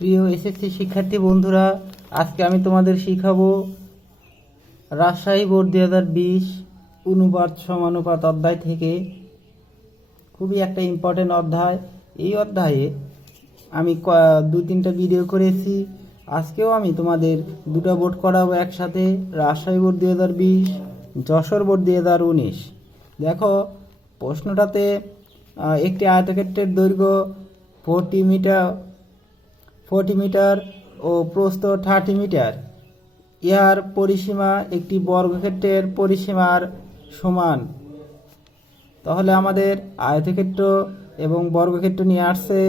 প্রিয় এসএসসি শিক্ষার্থী বন্ধুরা, আজকে আমি তোমাদের শিখাবো রাজশাহী বোর্ড 2020 অনুপাত সমানুপাত অধ্যায় থেকে খুবই একটা ইম্পর্টেন্ট অধ্যায়। এই অধ্যায়ে আমি 2-3টা ভিডিও করেছি। আজকেও আমি তোমাদের দুটো বোর্ড করাবো একসাথে, রাজশাহী বোর্ড 2020, যশোর বোর্ড 2019। দেখো প্রশ্নটাতে একটি আয়তক্ষেত্রের দৈর্ঘ্য 40 মিটার ও প্রস্থ 30 মিটার। ইহার পরিসীমা একটি বর্গক্ষেত্রের পরিসীমার সমান। তাহলে আমাদের আয়তক্ষেত্র এবং বর্গক্ষেত্র নিয়ে আসছে।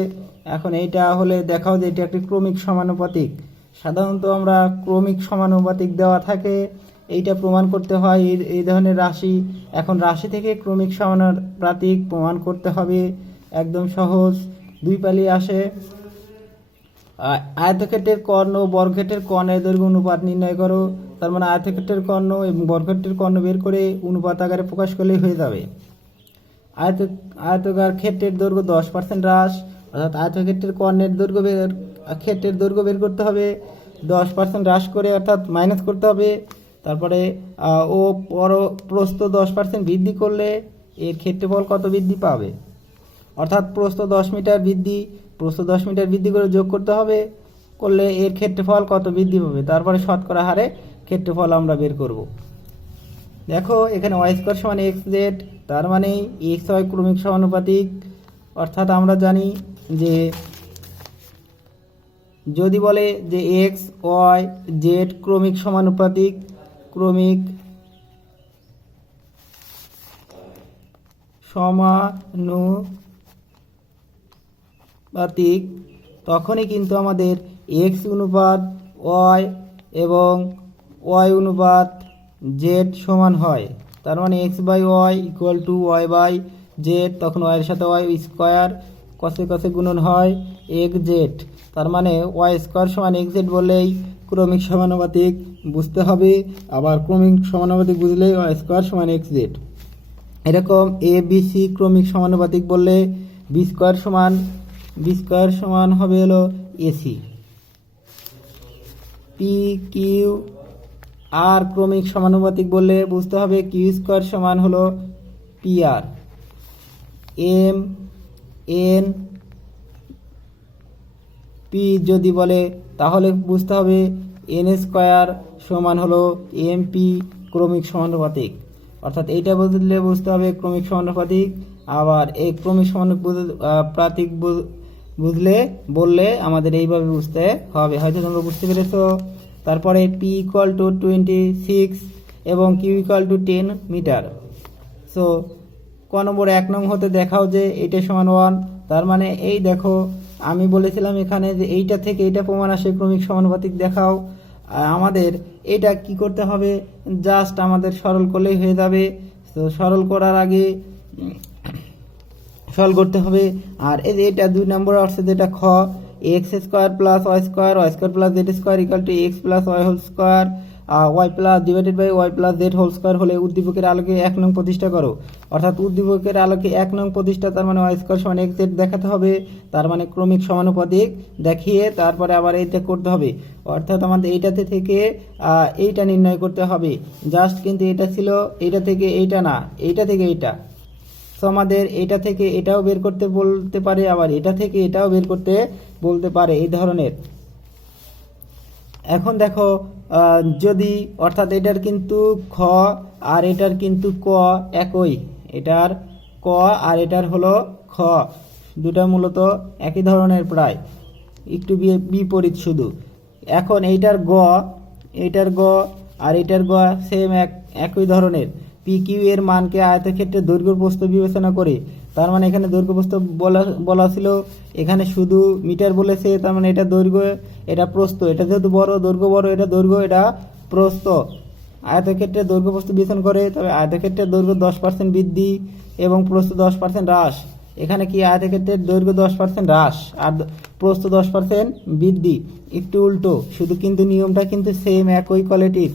এখন এইটা হলে দেখাও যে এটা একটি ক্রমিক সমানুপাতিক। সাধারণত আমরা ক্রমিক সমানুপাতিক দেওয়া থাকে, এইটা প্রমাণ করতে হয় এই ধরনের রাশি। এখন রাশি থেকে ক্রমিক সমানুপাতিক প্রমাণ করতে হবে, একদম সহজ, 2 পালি আসে। আয়তক্ষেত্রের কর্ণ বর্গক্ষেত্রের কর্ণের দৈর্ঘ্য অনুপাত নির্ণয় করো। তার মানে আয়তক্ষেত্রের কর্ণ এবং বর্গক্ষেত্রের কর্ণ বের করে অনুপাত আকারে প্রকাশ করলেই হয়ে যাবে। আয়তকার ক্ষেত্রের দৈর্ঘ্য 10% হ্রাস, অর্থাৎ আয়তক্ষেত্রের কর্ণের ক্ষেত্রের দৈর্ঘ্য বের করতে হবে, 10% হ্রাস করে অর্থাৎ মাইনাস করতে হবে। তারপরে ও প্রস্থ 10% বৃদ্ধি করলে এর ক্ষেত্রফল কত বৃদ্ধি পাবে, অর্থাৎ প্রস্থ 10 মিটার বৃদ্ধি করে যোগ করতে হবে, করলে এর ক্ষেত্রফল কত বৃদ্ধি পাবে, তারপরে শতকরা হারে ক্ষেত্রফল আমরা বের করব। দেখো এখানে ওয়াই স্কোয়ার সমান এক্স জেড, তার মানে এক্স ওয়াই ক্রমিক সমানুপাতিক। অর্থাৎ আমরা জানি যে যদি বলে যে এক্স ওয়াই জেড ক্রমিক সমানুপাতিক, তখনই কিন্তু আমাদের এক্স অনুপাত ওয়াই এবং ওয়াই অনুপাত জেড সমান হয়। তার মানে x by y equal to y by z, তখন ওয়াইয়ের সাথে ওয়াই স্কোয়ার কষে কষে গুণন হয় এক্স জেড। তার মানে ওয়াই স্কোয়ার সমান এক্স জেড বললেই ক্রমিক সমানুপাতিক বুঝতে হবে। আবার ক্রমিক সমানুপাতিক বুঝলেই ওয়াই স্কোয়ার সমান এক্স জেড। এরকম এ বি সি ক্রমিক সমানুপাতিক বললে বি স্কোয়ার সমান হবে হলো এসি। পি কিউ আর ক্রমিক সমানুপাতিক বললে বুঝতে হবে কিউ স্কোয়ার সমান হলো P R. M N P যদি বলে তাহলে বুঝতে হবে এন স্কোয়ার সমান হলো এম পি ক্রমিক সমানুপাতিক। অর্থাৎ এইটা বুঝলে বুঝতে হবে ক্রমিক সমানুপাতিক। আবার এই ক্রমিক সমানুপাতিক বললে আমাদের এইভাবে বুঝতে হবে, হয়তো তোমরা বুঝতে পেরেছো। তারপরে পি ইকুয়াল টু 26 এবং q equal to 10 metre. So ক নম্বর 1 নং হতে দেখাও যে এইটা সমান 1। তার মানে এই দেখো আমি বলেছিলাম এখানে যে এইটা থেকে এইটা প্রমাণ আসে ক্রমিক সমানুপাতিক দেখাও। আমাদের এটা কি করতে হবে, জাস্ট আমাদের সরল করলেই হয়ে যাবে। তো সরল করার আগে সরল করতে হবে। আর এই যে এটা 2 নম্বর আসছে যেটা খ, x square plus y square plus z square equal to x plus y whole square y plus divided by y plus z whole square হলে উদ্দীপকের আলোকে 1 নং প্রতিষ্ঠা করো। অর্থাৎ উদ্দীপকের আলোকে 1 নং প্রতিষ্ঠা, তার মানে ওয়াই স্কোয়ার সমান এক্স জেড দেখাতে হবে। তার মানে ক্রমিক সমানুপাতিক দেখিয়ে তারপরে আবার এইটা করতে হবে। অর্থাৎ আমাদের এইটাতে থেকে এইটা নির্ণয় করতে হবে জাস্ট, কিন্তু এটা ছিল এইটা থেকে এইটা না, এইটা থেকে এইটা। তো আমাদের এটা থেকে এটাও বের করতে বলতে পারে, আবার এটা থেকে এটাও বের করতে বলতে পারে, এই ধরনের। এখন দেখো যদি অর্থাৎ এটার কিন্তু খ আর এটার কিন্তু ক একই, এটার ক আর এটার হলো খ, দুটা মূলত একই ধরনের, প্রায় একটু বিপরীত শুধু। এখন এইটার গ আর এটার গ সেম একই ধরনের। পি কিউ এর মানকে আয়তক্ষেত্রে দৈর্ঘ্য প্রস্থ বিবেচনা করে, তার মানে এখানে দৈর্ঘ্য প্রস্থ বলা ছিল, এখানে শুধু মিটার বলেছে, তার মানে এটা দৈর্ঘ্য এটা প্রস্থ, এটা যেহেতু বড় দৈর্ঘ্য বড়, এটা দৈর্ঘ্য এটা প্রস্থ। আয়তক্ষেত্রে দৈর্ঘ্য প্রস্থ বিবেচনা করে, তবে আয়তক্ষেত্রের দৈর্ঘ্য 10% বৃদ্ধি এবং প্রস্থ 10% হ্রাস। এখানে কি আয়তক্ষেত্রের দৈর্ঘ্য 10% হ্রাস আর প্রস্থ 10% বৃদ্ধি, একটু উল্টো শুধু, কিন্তু নিয়মটা কিন্তু সেম একই কোয়ালিটির।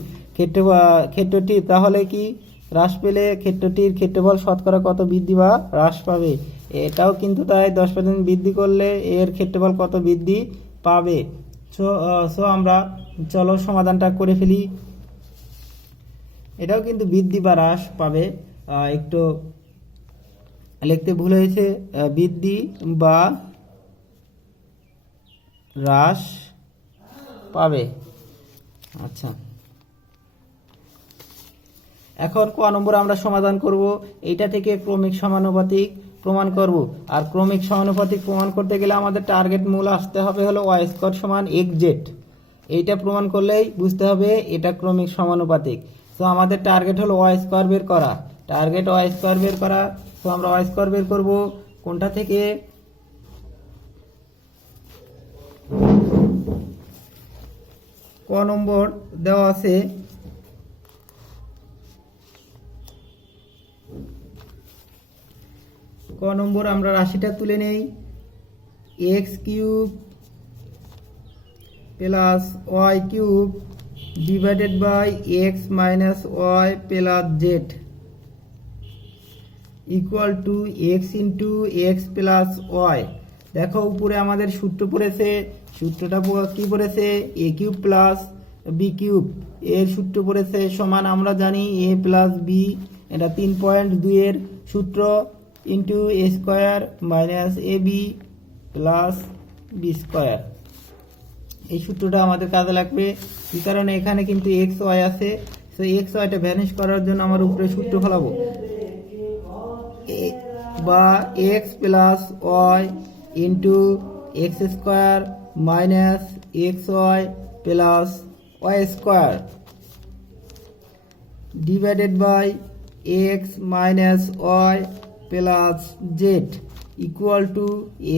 ক্ষেত্রটির তাহলে কি হ্রাস পেলে ক্ষেত্রটির ক্ষেত্রফল শতকরা কত বৃদ্ধি বা হ্রাস পাবে, এটাও কিন্তু তাই 10% বৃদ্ধি করলে এর ক্ষেত্রফল কত বৃদ্ধি পাবে। সো আমরা চলো সমাধানটা করে ফেলি। এটাও কিন্তু বৃদ্ধি বা হ্রাস পাবে, একটু লিখতে ভুল হয়েছে, বৃদ্ধি বা হ্রাস পাবে। আচ্ছা, এখন ক নম্বর আমরা সমাধান করব। এইটা থেকে ক্রমিক সমানুপাতিক প্রমাণ করব। আর ক্রমিক সমানুপাতিক প্রমাণ করতে গেলে আমাদের টার্গেট মূল আসতে হবে হলো ওয়াই স্কোয়ার সমান এক্স জেড। এইটা প্রমাণ করলেই বুঝতে হবে এটা ক্রমিক সমানুপাতিক। তো আমাদের টার্গেট হলো ওয়াই স্কোয়ার বের করা, টার্গেট ওয়াই স্কোয়ার বের করা। তো আমরা ওয়াই স্কোয়ার বের করব কোনটা থেকে, ক নম্বর দেওয়া আছে ক নম্বর আমরা রাশিটা তুলে নেই, x cube plus y cube divided by x minus y plus z equal to x into x plus y. দেখো উপরে আমাদের সূত্র পড়েছে, সূত্রটা কি পড়েছে, a cube plus b cube, এর সূত্র পড়েছে সমান আমরা জানি এ প্লাস বি, এটা 3.2 এর সূত্র, into A square minus A B plus b square. এই সূত্রটা আমাদের কাজে লাগবে, কি কারণে এখানে কিন্তু এক্স ওয়াই আছে। তো এক্স ওয়াইটা ভ্যানিশ করার জন্য আমার উপরে সূত্র ফেলাবো, বা x plus y into x square minus x y plus y square divided by x minus y plus z equal to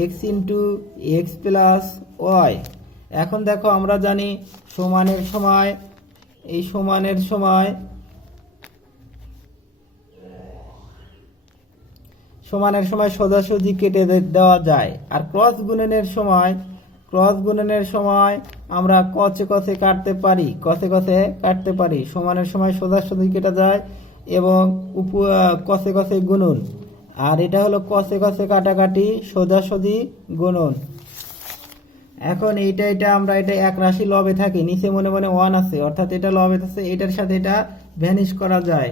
x into x plus y. এখন দেখো আমরা জানি সমানের সময়, এই সমানের সময় সোজাসুজি কেটে দেওয়া যায়। আর ক্রস গুণনের সময় আমরা কচে কচে কাটতে পারি, সমানের সময় সোজাসুজি কেটে যায় এবং কচে কচে গুণন। আর এটা হলো কচে কচে কাটাকাটি, সোজাসুজি গুণন। এখন এটা আমরা এটা এক রাশি লবে থাকি, নিচে মনে মনে 1 আছে, অর্থাৎ এটা লবে আছে, এটার সাথে এটা ভ্যানিশ করা যায়।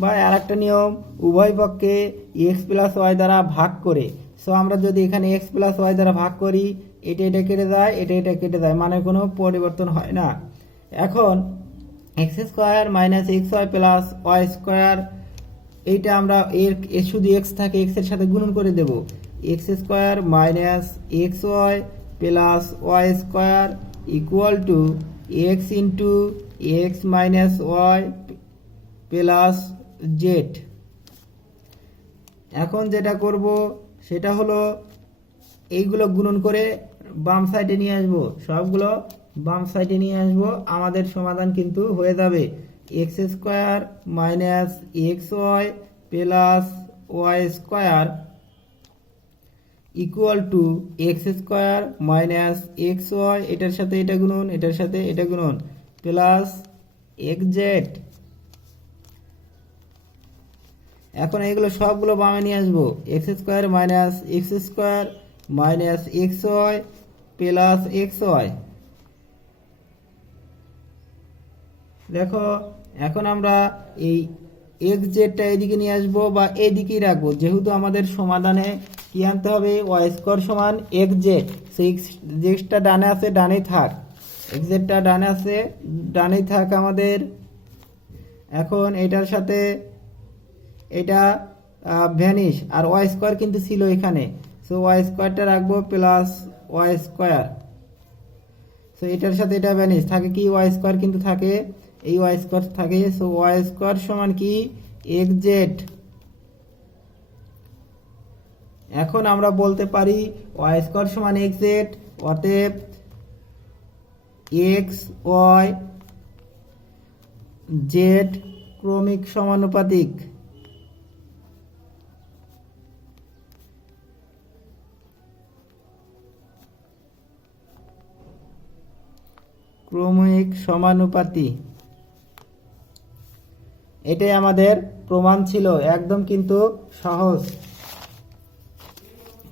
বা আর একটা নিয়ম, উভয় পক্ষে এক্স প্লাস ওয়াই দ্বারা ভাগ করে। সো আমরা যদি এখানে এক্স প্লাস ওয়াই দ্বারা ভাগ করি, এটা কেটে যায়, এটা কেটে যায়, মানে কোনো পরিবর্তন হয় না। এখন x square minus x y plus y square, এইটা আমরা এর শুধু এক্স থাকে, এক্স এর সাথে গুণন করে দেব, x square minus x y plus y square equal to x into x minus y plus z. এখন যেটা করব সেটা হলো এইগুলো গুণন করে বাম সাইডে নিয়ে আসবো, সবগুলো বাম সাইডে নিয়ে আসবো, আমাদের সমাধান কিন্তু হয়ে যাবে x square minus x y plus y square equal to x square minus x y, এটার সাথে এটা গুণন, এটার সাথে এটা গুণন, প্লাস এক্স জেড। এখন এগুলো সবগুলো বামে নিয়ে আসবো, x square minus x y plus x y. দেখো এখন আমরা এই এক্স জেডটা এদিকে নিয়ে আসবো বা এদিকেই রাখবো, যেহেতু আমাদের সমাধানে কি আনতে হবে, ওয়াই স্কোয়ার সমান এক্স জেড। সেই এক্সটা ডানে আছে, ডানেই থাক, এক্স জেডটা ডানে আছে, ডানেই থাক আমাদের। এখন এটার সাথে এটা ভ্যানিশ, আর ওয়াই স্কোয়ার কিন্তু ছিল এখানে, সো ওয়াই স্কোয়ারটা রাখবো প্লাস ওয়াই স্কোয়ার। সো এটার সাথে এটা ভ্যানিশ, থাকে কি ওয়াই স্কোয়ার কিন্তু থাকে, এই ওয়াই স্কোয়ার থাকে, সো ওয়াই স্কোয়ার সমান কি এক্স জেড। এখন আমরা বলতে পারি ওয়াই স্কোয়ার সমান এক্স জেড, অতএব এক্স ওয়াই জেড ক্রমিক সমানুপাতিক। ক্রমিক সমানুপাতি, এটাই আমাদের প্রমাণ ছিল, একদম কিন্তু সহজ।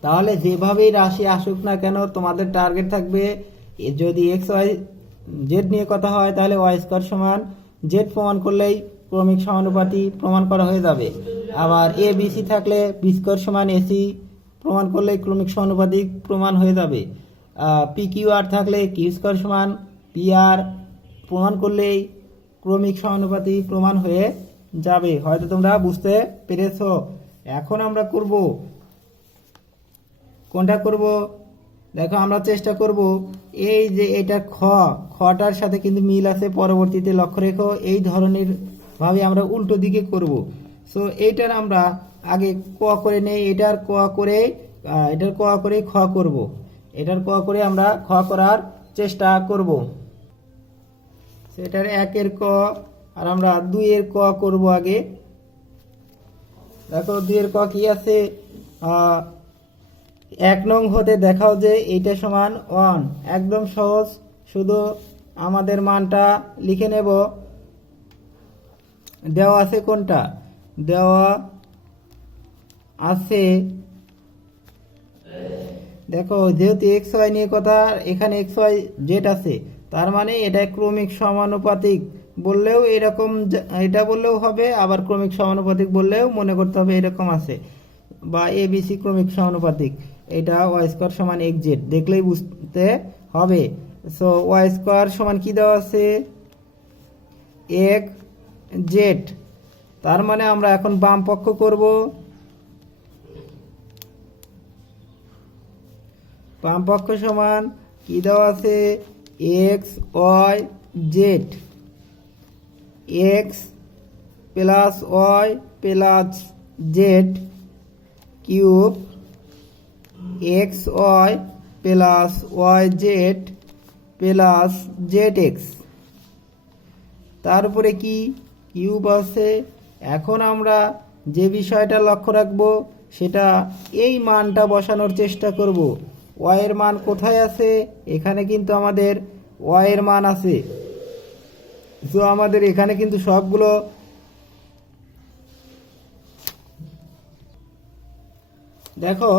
তাহলে যেভাবেই রাশি আসুক না কেন তোমাদের টার্গেট থাকবে যদি এক্স ওয়াই জেড নিয়ে কথা হয় তাহলে ওয়াই স্কোয়ার সমান জেড প্রমাণ করলেই ক্রমিক সমানুপাতি প্রমাণ করা হয়ে যাবে। আবার এ বি সি থাকলে বি স্কোয়ার সমান এসি প্রমাণ করলেই ক্রমিক সমানুপাতিক প্রমাণ হয়ে যাবে। পি কিউ আর থাকলে কিউ স্কোয়ার সমান পি আর প্রমাণ করলেই ক্রমিক সমানুপাতি প্রমাণ হয়ে যাবে। হয়তো তোমরা বুঝতে পেরেছো। এখন আমরা করব কোনটা করব, দেখো আমরা চেষ্টা করব এই যে এটা খটার সাথে কিন্তু মিল আছে, পরবর্তীতে লক্ষ্য রেখো এই ধরনের ভাবে আমরা উল্টো দিকে করব। সো এইটার আমরা আগে ক করে নেই, এটার ক করে খ করব, এটার ক করে আমরা খ করার চেষ্টা করব। সেটার একের ক আর আমরা দুইয়ের ক করব আগে। দেখো দুইয়ের ক কি আছে, 1 নং হতে দেখাও যে এইটা সমান 1। একদম সহজ, শুধু আমাদের মানটা লিখে নেব। দেওয়া আছে কোনটা, দেওয়া আছে দেখো যেহেতু এক্স ওয়াই নিয়ে কথা, এখানে এক্স ওয়াই জেড আছে, তার মানে এটা ক্রমিক সমানুপাতিক বললেও এরকম, এটা বললেও হবে, আবার ক্রমিক সমানুপাতিক বললেও মনে করতে হবে এরকম আছে, বা এ বি সি ক্রমিক সমানুপাতিক। এটা ওয়াই স্কোয়ার সমান এক্স জেড দেখলেই বুঝতে হবে। সো ওয়াই স্কোয়ার সমান কি দেওয়া আছে, এক্স জেড। তার মানে আমরা এখন বাম পক্ষ করব। বাম পক্ষ সমান কি দেওয়া আছে, x y z, x plus y plus z cube x y plus y z plus z x, তার উপরে কি কিউব আছে। এখন আমরা যে বিষয়টা লক্ষ্য রাখবো সেটা এই মানটা বসানোর চেষ্টা করব। ওয়াই এর মান কোথায় আছে, এখানে কিন্তু আমাদের ওয়াই এর মান আছে। তো আমাদের এখানে কিন্তু সবগুলো দেখো,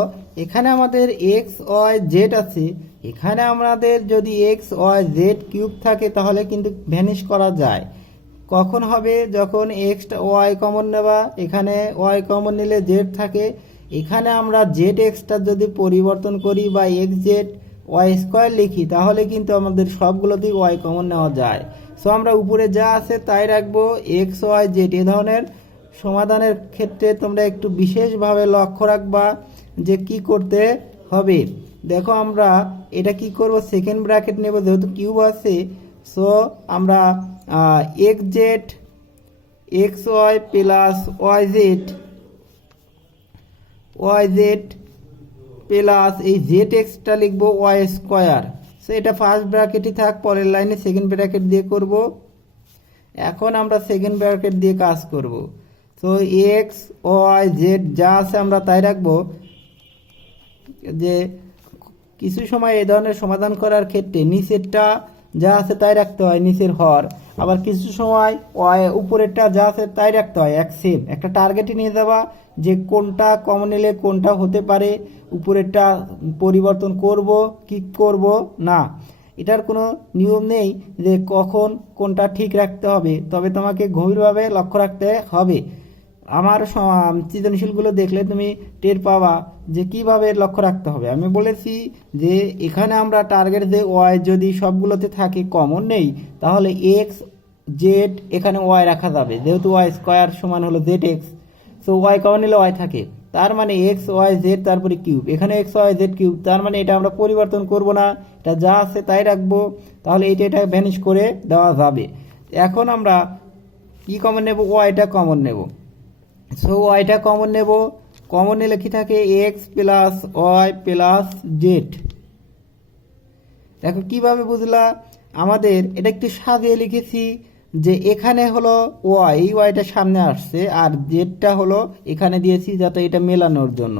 এখানে আমাদের এক্স ওয়াই জেড আছে, এখানে আমাদের যদি এক্স ওয়াই জেড কিউব থাকে তাহলে কিন্তু ভ্যানিশ করা যায়। কখন হবে, যখন এক্স ওয়াই কমন নেবা, এখানে ওয়াই কমন নিলে জেড থাকে, এখানে আমরা জেড এক্সটা যদি পরিবর্তন করি বা এক্স জেড ওয়াই স্কোয়ার লিখি তাহলে কিন্তু আমাদের সবগুলোতেই ওয়াই কমন নেওয়া যায়। সো আমরা উপরে যা আছে তাই রাখবো, এক্স ওয়াই জেড। এ ধরনের সমাধানের ক্ষেত্রে তোমরা একটু বিশেষভাবে লক্ষ্য রাখবা যে কি করতে হবে। দেখো আমরা এটা কি করব, সেকেন্ড ব্র্যাকেট নেব যেহেতু কিউব আছে। সো আমরা x z x y plus y z plus এই জেড এক্সটা লিখবো ওয়াই স্কোয়ার। সো এটা ফার্স্ট ব্র্যাকেটই থাক, পরের লাইনে সেকেন্ড ব্র্যাকেট দিয়ে করব। এখন আমরা সেকেন্ড ব্র্যাকেট দিয়ে কাজ করব। সো এক্স ওয়াই জেড যা আছে আমরা তাই রাখবো। যে কিছু সময় এই ধরনের সমাধান করার ক্ষেত্রে নিচেরটা যা আছে তাই রাখতে হয়, নিচের হর। আবার কিছু সময় উপরেরটা যা আছে তাই রাখতে হয়, এক সেম একটা টার্গেটে নিয়ে যাওয়া যে কোনটা কমন নিলে কোনটা হতে পারে, উপরেরটা পরিবর্তন করব কি করব না। এটার কোনো নিয়ম নেই যে কখন কোনটা ঠিক রাখতে হবে, তবে তোমাকে গভীরভাবে লক্ষ্য রাখতে হবে। আমার সৃজনশীলগুলো দেখলে তুমি টের পাবা যে কিভাবে লক্ষ্য রাখতে হবে। আমি বলেছি যে এখানে আমরা টার্গেট যে ওয়াই যদি সবগুলোতে থাকে কমন নেই তাহলে এক্স জেড এখানে ওয়াই রাখা যাবে, যেহেতু ওয়াই স্কোয়ার সমান হলো z x. So y common নিলে ওয়াই থাকে, তার মানে এক্স ওয়াই জেড তারপরে কিউব, এখানে এক্স ওয়াই জেড কিউব, তার মানে এটা আমরা পরিবর্তন করব না, এটা যা আছে তাই রাখবো। তাহলে এটা ভ্যানিশ করে দেওয়া যাবে। এখন আমরা কি কমন নেব, ওয়াইটা কমন নেব। সো ওয়াইটা কমন নেব, কমন নিলে কি থাকে, x plus y plus z. দেখো কিভাবে বুঝলা, আমাদের এটা একটু সাজিয়ে লিখেছি যে এখানে হলো ওয়াই, এই ওয়াইটা সামনে আসছে, আর জেডটা হলো এখানে দিয়েছি যাতে এটা মেলানোর জন্য।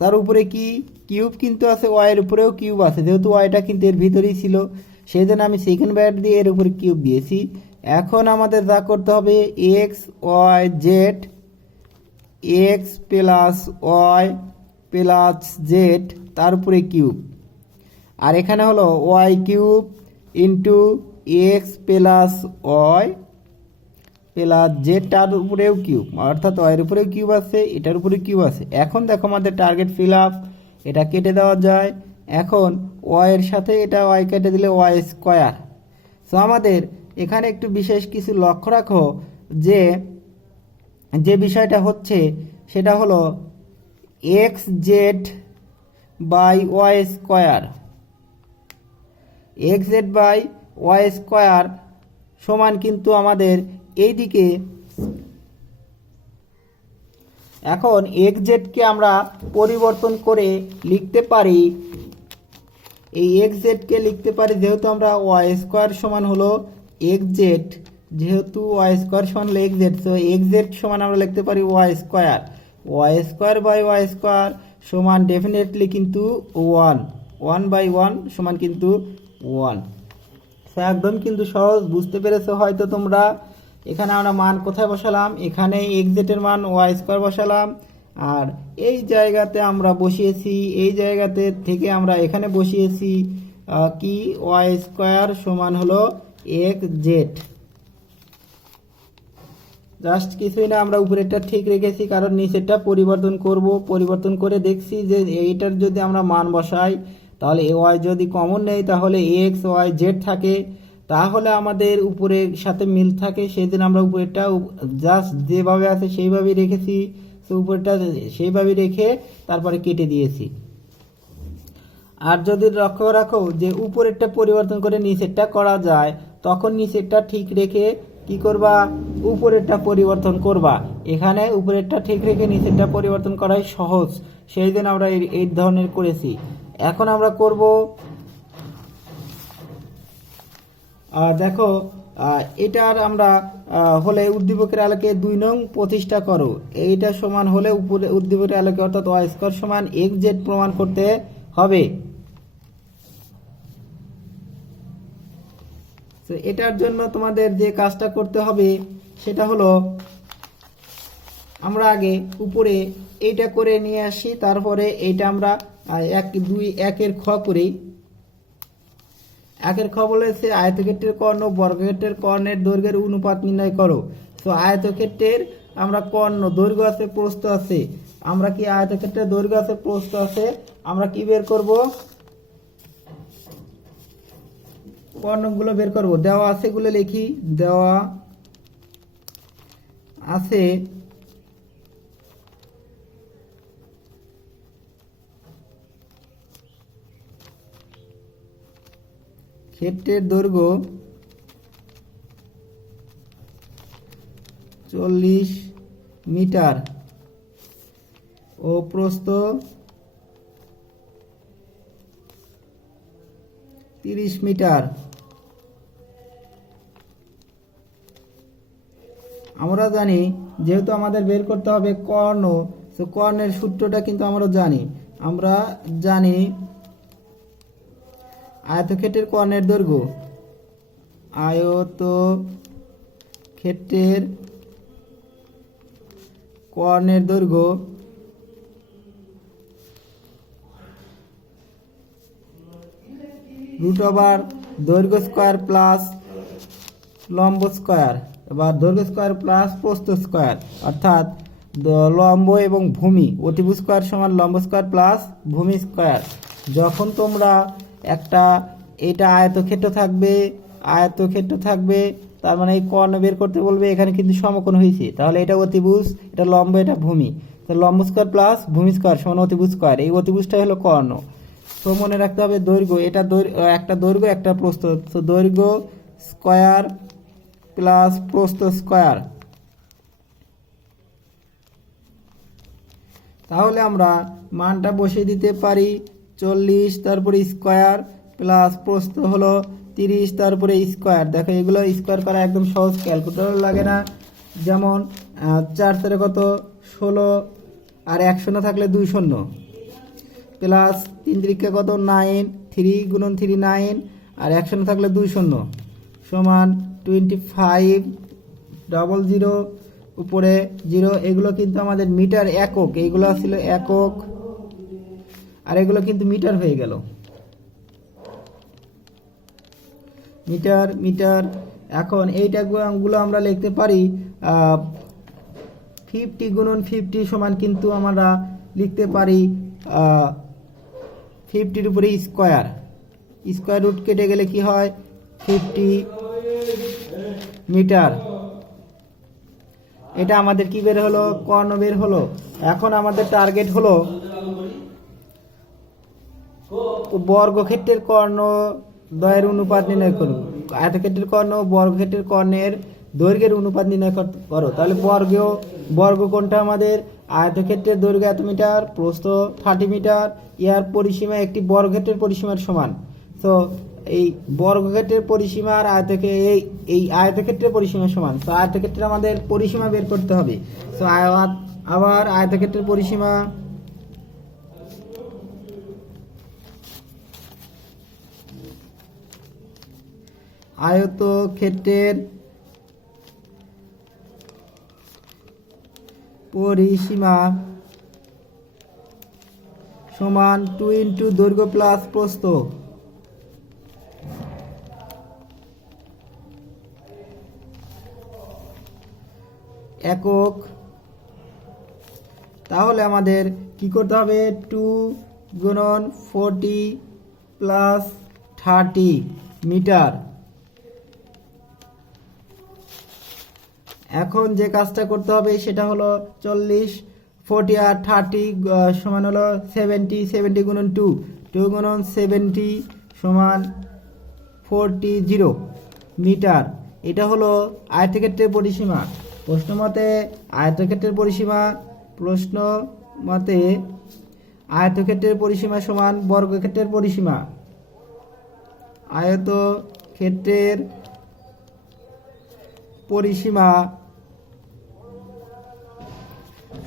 তার উপরে কি কিউব কিন্তু আছে, ওয়াইয়ের উপরেও কিউব আছে, যেহেতু ওয়াইটা কিন্তু এর ভিতরেই ছিল সেই জন্য আমি সেকেন্ড ব্র্যাকেট দিয়ে এর উপরে কিউব দিয়েছি। এখন আমাদের যা করতে হবে, x y z x plus y plus z তার উপরে কিউব, আর এখানে হলো y cube into x plus y plus z তার উপরেও কিউব, অর্থাৎ ওয়াইয়ের উপরেও কিউব আছে, এটার উপরে কিউব আছে। এখন দেখো আমাদের টার্গেট ফিল আপ, এটা কেটে দেওয়া যায়। এখন ওয়াইয়ের সাথে এটা ওয়াই কেটে দিলে ওয়াই স্কোয়ার। সো আমাদের এখানে একটু বিশেষ কিছু লক্ষ্য রাখো, যে বিষয়টা হচ্ছে সেটা হলো x z by y square, x z by y square সমান কিন্তু আমাদের এইদিকে এখন এক্স জেডকে আমরা পরিবর্তন করে লিখতে পারি, এই এক্স জেডকে লিখতে পারি যেহেতু আমরা ওয়াই স্কোয়ার সমান হলো এক্স জেড, যেহেতু ওয়াই স্কোয়ার সমান হলো এক্স জেড, তো এক্স জেড সমান আমরা লিখতে পারি y square by y square সমান ডেফিনেটলি কিন্তু ওয়ান বাই ওয়ান সমান কিন্তু ওয়ান। একদম কিন্তু সহজ, বুঝতে পেরেছো হয়তো তোমরা। এখানে আমরা মান কোথায় বসালাম, এখানে এক্স জেডের মান ওয়াই স্কোয়ার বসালাম, আর এই জায়গাতে আমরা বসিয়েছি, এই জায়গাতে থেকে আমরা এখানে বসিয়েছি কি ওয়াই স্কোয়ার সমান হলো এক্স জেড। জাস্ট কিছুই না, আমরা উপরেরটা ঠিক রেখেছি কারণ নিচেরটা পরিবর্তন করব, পরিবর্তন করে দেখছি যে এইটার যদি আমরা মান বসাই তাহলে এ ওয়াই যদি কমন নেই তাহলে এক্স ওয়াই জেড থাকে, তাহলে আমাদের উপরের সাথে মিল থাকে, সেই জন্য আমরা উপরেরটা জাস্ট যেভাবে আছে সেইভাবেই রেখেছি। তো উপরেরটা সেইভাবেই রেখে তারপরে কেটে দিয়েছি। আর যদি লক্ষ্য রাখো যে উপরেরটা পরিবর্তন করে নিচেরটা করা যায়, তখন নিচেরটা ঠিক রেখে কি করবা, উপরেরটা পরিবর্তন করবা। এখানে উপরেরটা ঠিক রেখে নিচেরটা পরিবর্তন করাই সহজ, সেই জন্য আমরা এই ধরনের করেছি। এখন আমরা করব দেখো এটার আমরা হলে উদ্দীপকের আলোকে 2 নং প্রতিষ্ঠা করো, এইটা সমান হলে উপরে উদ্দীপকের আলোকে অর্থাৎ ওয়াই স্কয়ার সমান এক্স জেড প্রমাণ করতে হবে। তো এটার জন্য তোমাদের যে কাজটা করতে হবে সেটা হলো আমরা আগে উপরে এইটা করে নিয়ে আসি, তারপরে এইটা আমরা 1 খ করি। 1 খ বলেছে আয়তক্ষেত্রের কর্ণ বর্গক্ষেত্রের কর্ণের দৈর্ঘ্যের অনুপাত নির্ণয় করো। তো আয়তক্ষেত্রের আমরা কর্ণ দৈর্ঘ্য আছে প্রস্থ আছে, আমরা কি আয়তক্ষেত্রের দৈর্ঘ্য আছে প্রস্থ আছে, আমরা কি বের করব, কর্ণগুলো বের করব। দেওয়া আছে গুলো লিখি, দেওয়া আছে ক্ষেত্রের দৈর্ঘ্য 40 মিটার ও প্রস্থ 30 মিটার। আমরা জানি যেহেতু আমাদের বের করতে হবে কর্ণ, তো কর্ণের সূত্রটা কিন্তু আমরা জানি আয়তক্ষেত্রের কর্ণের দৈর্ঘ্য, আয়তক্ষেত্রের কর্ণের দৈর্ঘ্য √ দৈর্ঘ্য স্কয়ার প্লাস লম্ব স্কয়ার, এবার দৈর্ঘ্য স্কয়ার প্লাস প্রস্থ স্কয়ার, অর্থাৎ লম্ব এবং ভূমি অতিভুজ স্কয়ার সমান লম্ব স্কয়ার প্লাস ভূমি স্কয়ার। যখন তোমরা এটা আয়তক্ষেত্র থাকবে তার মানে এই কর্ণ বের করতে বলবে, এখানে কিন্তু সমকোণ হয়েছে, তাহলে এটা অতিভুজ, এটা লম্ব, এটা ভূমি, তো লম্ব স্কয়ার প্লাস ভূমি স্কয়ার সমান অতিভুজ স্কয়ার, এই অতিভুজটাই হলো কর্ণ। তো মনে রাখতে হবে দৈর্ঘ্য, এটা একটা দৈর্ঘ্য একটা প্রস্থ, তো দৈর্ঘ্য স্কয়ার প্লাস প্রস্থ স্কয়ার। তাহলে আমরা মানটা বসিয়ে দিতে পারি 40 তারপরে স্কয়ার প্লাস প্রস্থ হলো 30 তারপরে স্কয়ার। দেখো এগুলো স্কয়ার করা একদম সহজ, ক্যালকুলেটর লাগে না। যেমন 4 × 4 কত 16, আর 1 শূন্য থাকলে 2 শূন্য, প্লাস 3 × 3 কত 9, 3 × 3 9, আর 1 শূন্য থাকলে 2 শূন্য সমান 25 00 উপরে 0। এগুলো কিন্তু আমাদের মিটার একক, এইগুলো ছিল একক, আর এগুলো কিন্তু মিটার হয়ে গেল, মিটার মিটার। এখন এইটাগুলো আমরা লিখতে পারি 50 গুণন 50 সমান কিন্তু আমরা লিখতে পারি 50-র উপরে স্কোয়ার, স্কোয়ার রুট কেটে গেলে কি হয় 50 মিটার। এটা আমাদের কি বের হলো, কর্ণ বের হলো। এখন আমাদের টার্গেট হলো বর্গক্ষেত্রের কর্ণ দ্বয়ের অনুপাত নির্ণয় করব। আয়তক্ষেত্রের কর্ণ বর্গক্ষেত্রের কর্ণের দৈর্ঘ্যের অনুপাত নির্ণয় করো। তাহলে বর্গ কোণটা আমাদের আয়তক্ষেত্রের দৈর্ঘ্য এত মিটার, প্রস্থ 30 মিটার, ইয়ার পরিসীমা একটি বর্গক্ষেত্রের পরিসীমার সমান। তো এই বর্গক্ষেত্রের পরিসীমা আর এই আয়তক্ষেত্রের পরিসীমা সমান। তো আয়তক্ষেত্রে আমাদের পরিসীমা বের করতে হবে। তো আবার আয়তক্ষেত্রের পরিসীমা আয়তক্ষেত্রের পরিসীমা সমান 2 × দৈর্ঘ্য প্লাস প্রস্থ। একক। তাহলে আমাদের কি করতে হবে, 2 × 40 + 30 মিটার। এখন যে কাজটা করতে হবে সেটা হলো 40, 40 আর 30 সমান হলো 70, 70 × 2, 2 × 70 সমান 40 মিটার। এটা হলো আয়তক্ষেত্রের পরিসীমা। প্রশ্ন মতে আয়তক্ষেত্রের পরিসীমা সমান বর্গক্ষেত্রের পরিসীমা। আয়তক্ষেত্রের পরিসীমা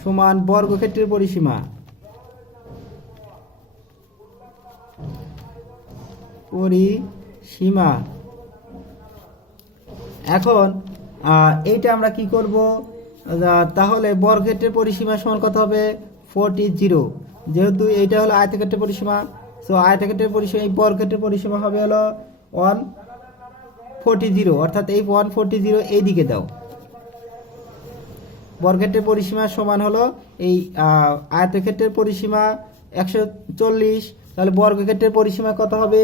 সমান বর্গক্ষেত্রের পরিসীমা। এখন এইটা আমরা কি করব, তাহলে বর্গক্ষেত্রের পরিসীমা সমান কত হবে 40। যেহেতু এইটা হলো আয়তক্ষেত্রের পরিসীমা, সো আয়তক্ষেত্রের পরিসীমা এই বর্গক্ষেত্রের পরিসীমা হবে হলো 140, অর্থাৎ এই 140 এই দিকে দাও। বর্গক্ষেত্রের পরিসীমা সমান হলো এই আয়তক্ষেত্রের পরিসীমা 140, তাহলে বর্গক্ষেত্রের পরিসীমা কত হবে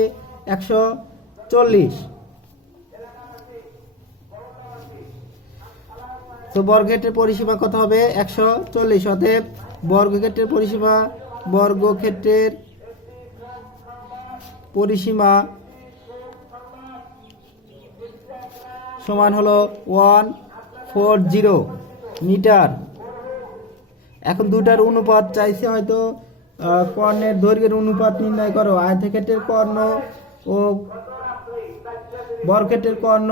140। তো বর্গক্ষেত্রের পরিসীমা কত হবে 140। অতএব বর্গক্ষেত্রের পরিসীমা সমান হলো 140 মিটার। এখন দুটার অনুপাত চাইছে, হয়তো কর্ণের দৈর্ঘ্যের অনুপাত নির্ণয় করো। আয়তক্ষেত্রের কর্ণ ও বর্গক্ষেত্রের কর্ণ।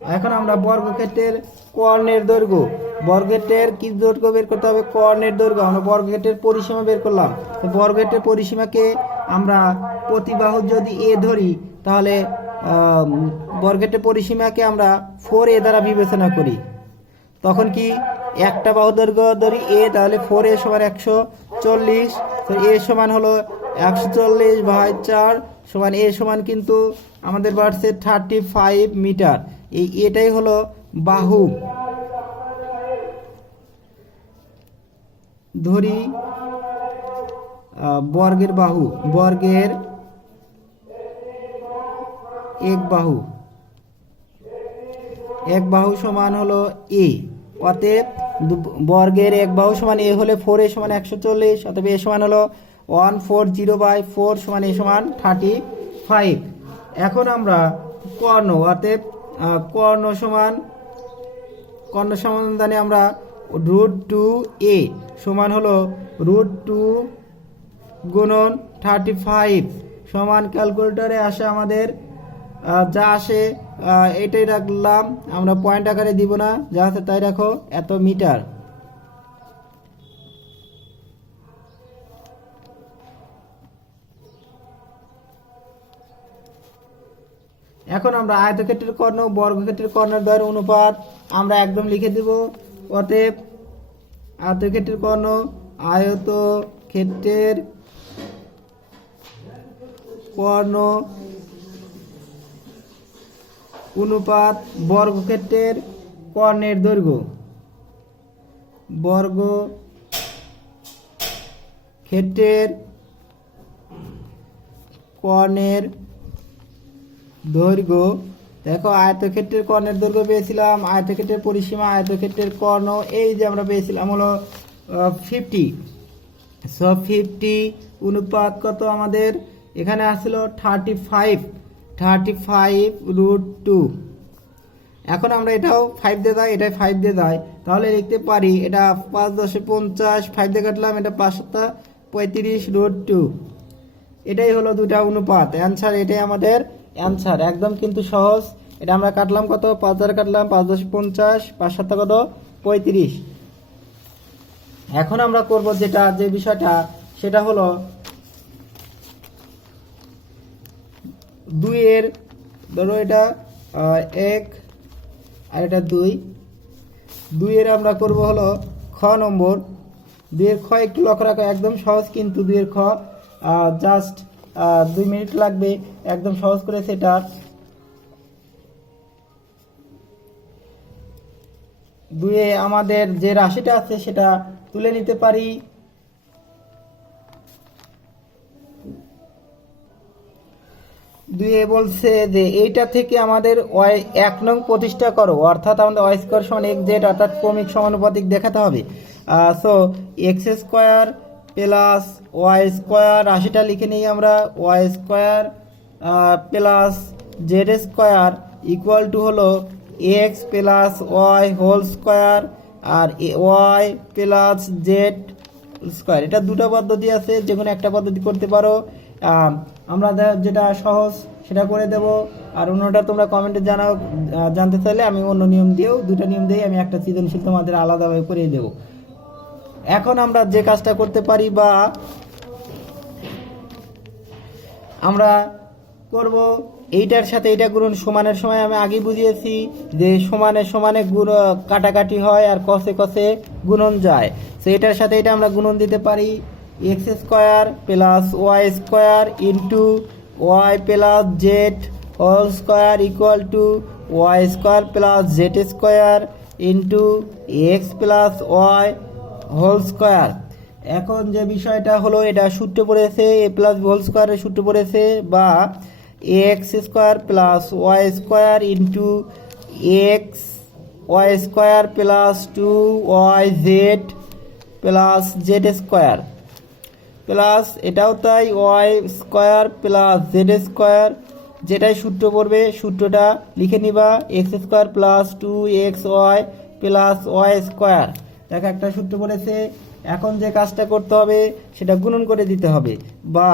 এখন আমরা বর্গক্ষেত্রের কর্ণের দৈর্ঘ্য, বর্গক্ষেত্রের কি দৈর্ঘ্য বের করতে হবে, কর্ণের দৈর্ঘ্য। আমরা বর্গক্ষেত্রের পরিসীমা বের করলাম। তো বর্গক্ষেত্রের পরিসীমাকে আমরা প্রতিবাহু যদি এ ধরি, তাহলে বর্গক্ষেত্রের পরিসীমাকে আমরা 4a দ্বারা বিবেচনা করি। তখন কি একটা বাহু দৈর্ঘ্য ধরি এ, তাহলে 4a সমান 140। তো এ সমান হলো 140/4 সমান এ সমান কিন্তু আমাদের বাড়ছে 35 মিটার। এটাই হলো বাহু। ধরি বর্গের বাহু, বর্গের এক বাহু সমান হলো এ। অতএব বর্গের এক বাহু সমান এ হলে 4a সমান 140, অতএব এ সমান হলো 140/4 সমান এ সমান 35। এখন আমরা কর্ণ, অতএব কর্ণ সমাধানে আমরা √2a সমান হলো √2 গুণন 35 সমান ক্যালকুলেটরে আসে আমাদের যা আসে এটাই রাখলাম, আমরা পয়েন্ট আকারে দিব না, যা আছে তাই রাখো, এত মিটার। এখন আমরা আয়তক্ষেত্রের কর্ণ বর্গক্ষেত্রের কর্ণের দ্বয়ের অনুপাত আমরা একদম লিখে দেব। অতএব আয়তক্ষেত্রের কর্ণ ক্ষেত্রের কর্ণ অনুপাত বর্গক্ষেত্রের কর্ণের দৈর্ঘ্য, বর্গক্ষেত্রের কর্ণের দৈর্ঘ্য। দেখো আয়তক্ষেত্রের কর্ণের দৈর্ঘ্য পেয়েছিলাম, আয়তক্ষেত্রের পরিসীমা, আয়তক্ষেত্রের কর্ণ এই যে আমরা পেয়েছিলাম হলো 50। সো 50 অনুপাত কত আমাদের এখানে আসছিল 35√2। এখন আমরা এটাও 5 দিয়ে দেয়, এটাই 5 দিয়ে দেয়, তাহলে লিখতে পারি এটা 5 × 10 = 50, 5 দিয়ে কাটলাম, এটা 5 × 7 = 35√2। এটাই হলো দুটা অনুপাত। অ্যান্সার এটাই আমাদের অ্যান্সার, একদম কিন্তু সহজ। এটা আমরা কাটলাম কত, 5 দ্বারা কাটলাম, 5 × 10 = 50, 5 × 7 = কত 35। এখন আমরা করব যে বিষয়টা সেটা হলো 2 এর, ধরো এটা 1 আর এটা 2 এর আমরা করব হলো খ নম্বর। 2 এর খ একটু লক্ষ্য রাখো, একদম সহজ কিন্তু 2 এর খ, জাস্ট 2 মিনিট লাগবে, একদম সহজ করে সেটা। 2 এ আমাদের যে রাশিটা আছে সেটা তুলে নিতে পারি। 2 এ বলছে যে এইটা থেকে আমাদের এক নং প্রতিষ্ঠা করো, অর্থাৎ আমাদের y² = xz, অর্থাৎ ক্রমিক সমানুপাতিক দেখাতে হবে। সো x² + y² রাশিটা লিখে নিই আমরা, y² + z² হলো x + y² আর y + z²। এটা দুটো পদ্ধতি আছে, যে কোনো একটা পদ্ধতি করতে পারো। আমরা যেটা সহজ সেটা করে দেব, আর অন্যটা তোমরা কমেন্টে জানাও। জানতে চাইলে আমি অন্য নিয়ম দিয়েও, দুটো নিয়ম দিয়ে আমি একটা সৃজনশীল তোমাদের আলাদাভাবে করে দেব। এখন আমরা যে কাজটা করতে পারি বা আমরা করব, এইটার সাথে এইটা গুণন, সমানের সময় আমি আগেই বুঝিয়েছি যে সমানে গুণ কাটাকাটি হয় আর কষে কষে গুণন যায়। তো এটার সাথে এটা আমরা গুণন দিতে পারি, x² + y² into y + z² equal to y² + z² into x + y²। এখন যে বিষয়টা হলো, এটা সূত্র পড়েছে a + b² এর সূত্র পড়েছে, বা x² + y² into y² + 2yz + z² plus এটাও তাই y² + z², যেটাই সূত্র পড়বে সূত্রটা লিখে নিবা, x² + 2xy + y²। দেখো একটা সূত্র পড়েছে। এখন যে কাজটা করতে হবে সেটা গুণন করে দিতে হবে, বা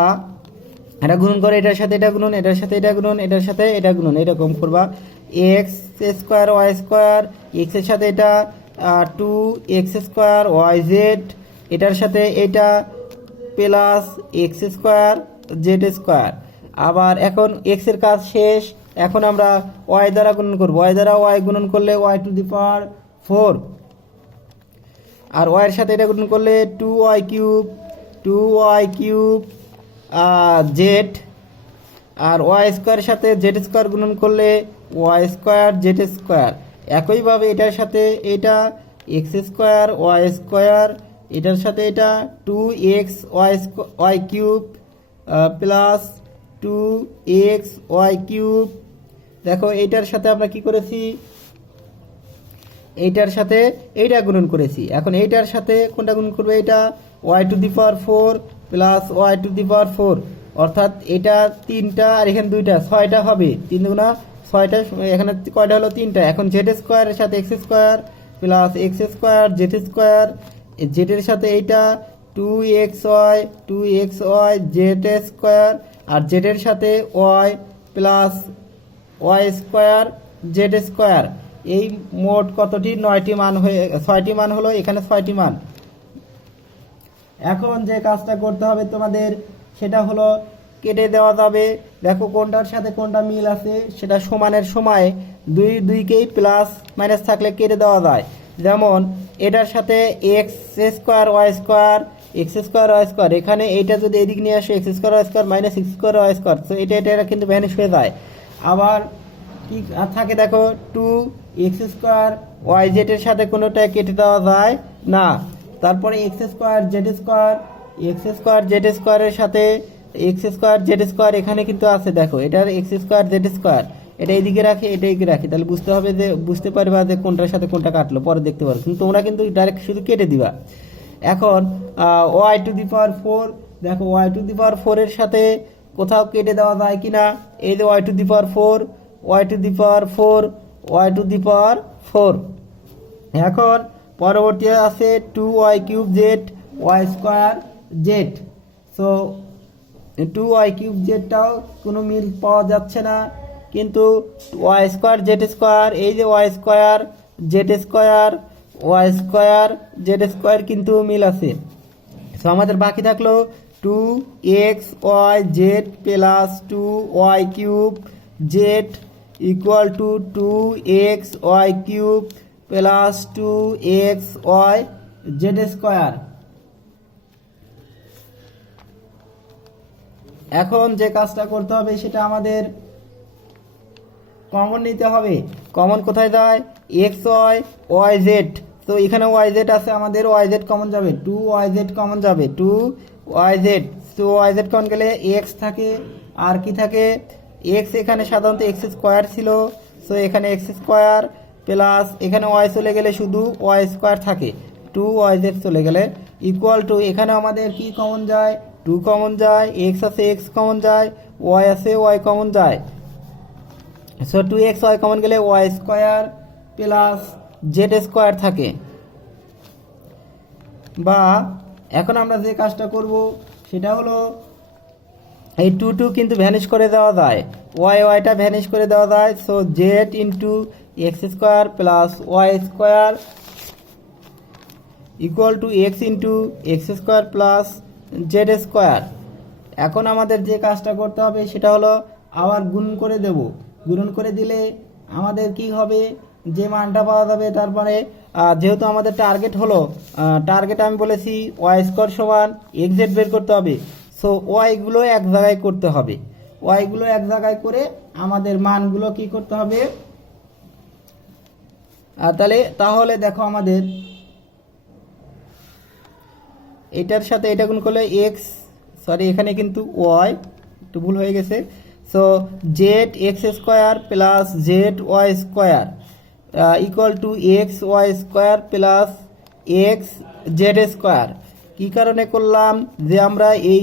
এটা গুণন করে এটার সাথে এটা গুণন, এটার সাথে এটা গুণন, এটার সাথে এটা গুণন, এরকম করবা। x² y², x এর সাথে এটা 2x² yz, এটার সাথে এটা প্লাস x² z²। আবার এখন x এর কাজ শেষ, এখন আমরা y দ্বারা গুণন করব, y দ্বারা y গুণন করলে y⁴, আর y এর সাথে এটা গুণন করলে 2y³ z, আর y² এর সাথে z² গুণন করলে y² z²। একইভাবে এটার সাথে এটা x² y², এটার সাথে এটা 2xy³ প্লাস 2xy³। দেখো এইটার সাথে আমরা কি করেছি, এইটার সাথে এইটা গুণন করেছি। এখন এইটার সাথে কোনটা গুণন করবে, এটা y⁴ প্লাস y⁴, অর্থাৎ এটা 3টা আর এখানে 2টা, 6টা হবে। 3 গুণা 6টা, এখানে কয়টা হলো 3টা। এখন z² এর সাথে x² plus x² z², z এর সাথে এইটা 2xy z², আর z এর সাথে y প্লাস y² z²। এই মোট কতটি, 9টি মান হয়ে 6টি মান হলো, এখানে 6টি মান। এখন যে কাজটা করতে হবে তোমাদের সেটা হলো কেটে দেওয়া যাবে। দেখো কোনটার সাথে কোনটা মিল আছে, সেটা সমানের সময় দুইকেই প্লাস মাইনাস থাকলে কেটে দেওয়া যায়। যেমন এটার সাথে x² y² x square y square, এখানে এইটা যদি এদিক নিয়ে আসে x square y square minus x square y square, তো এটা কিন্তু ভ্যানিশ হয়ে যায়। আবার কি থাকে দেখো, টু এক্স স্কোয়ার ওয়াই জেডের সাথে কোনোটা কেটে দেওয়া যায় না। তারপরে এক্স স্কোয়ার জেড স্কোয়ারের সাথে এক্স স্কোয়ার জেড স্কোয়ার এখানে কিন্তু আছে, দেখো এটার এক্স স্কোয়ার জেড স্কোয়ার, এটা এইদিকে রাখি এটা এইদিকে রাখি, তাহলে বুঝতে পারবা যে কোনটার সাথে কোনটা কাটলো, পরে দেখতে পারো। কিন্তু তোমরা কিন্তু ডাইরেক্ট শুধু কেটে দিবা। এখন y to the power four, দেখো ওয়াই টু দি পাওয়ার ফোরের সাথে কোথাও কেটে দেওয়া যায় কিনা, এই যে y to the power four, y to the power four, y to the power four. এখন পরবর্তী আছে two y cube z y square z. So two y cube জেডটাও কোনো মিল পাওয়া যাচ্ছে না, কিন্তু ওয়াই স্কোয়ার জেড স্কোয়ার, এই যে y square z square, y square z square কিন্তু মিল আছে। সো আমাদের বাকি থাকলো two x y z plus two y cube z equal to two x y cube plus two x y z square. এখন যে কাজটা করতে হবে সেটা আমাদের কমন নিতে হবে। কমন কোথায় যায়, এক্স ওয়াই ওয়াই জেড, তো এখানে ওয়াই জেড আছে, আমাদের ওয়াই জেড কমন যাবে, টু ওয়াই জেড কমন যাবে, টু ওয়াই জেড। তো ওয়াই জেড কমন গেলে এক্স থাকে, আর কি থাকে এক্স, এখানে সাধারণত এক্স স্কোয়ার ছিল, সো এখানে এক্স স্কোয়ার প্লাস এখানে ওয়াই চলে গেলে শুধু ওয়াই স্কোয়ার থাকে, টু ওয়াই জেড চলে গেলে ইকুয়াল টু, এখানে আমাদের কি কমন যায়, টু কমন যায়, এক্স আছে এক্স কমন যায়, ওয়াই আছে ওয়াই কমন যায়। So two x y common গেলে y square plus z square থাকে। বা এখন আমরা যে কাজটা করব সেটা হলো এই টু টু কিন্তু ভ্যানিশ করে দেওয়া যায়, ওয়াইটা ভ্যানিশ করে দেওয়া যায়। So z into x square plus y square equal to x into x square plus z square. এখন আমাদের যে কাজটা করতে হবে সেটা হলো আবার গুণন করে দেব। গুণন করে দিলে আমাদের কি হবে, যে মানটা পাওয়া যাবে, তারপরে যেহেতু আমাদের টার্গেট হলো, টার্গেট আমি বলেছি ওয়াই স্কোয়ার সমান এক্স জেড বের করতে হবে। সো ওয়াইগুলো এক জায়গায় করতে হবে, ওয়াইগুলো এক জায়গায় করে আমাদের মানগুলো কি করতে হবে, তাহলে দেখো আমাদের এটার সাথে এটা গুণ করলে এক্স, সরি এখানে কিন্তু ওয়াই একটু ভুল হয়ে গেছে। So z x square plus z y square equal to x y square plus x z square. কী কারণে করলাম, যে আমরা এই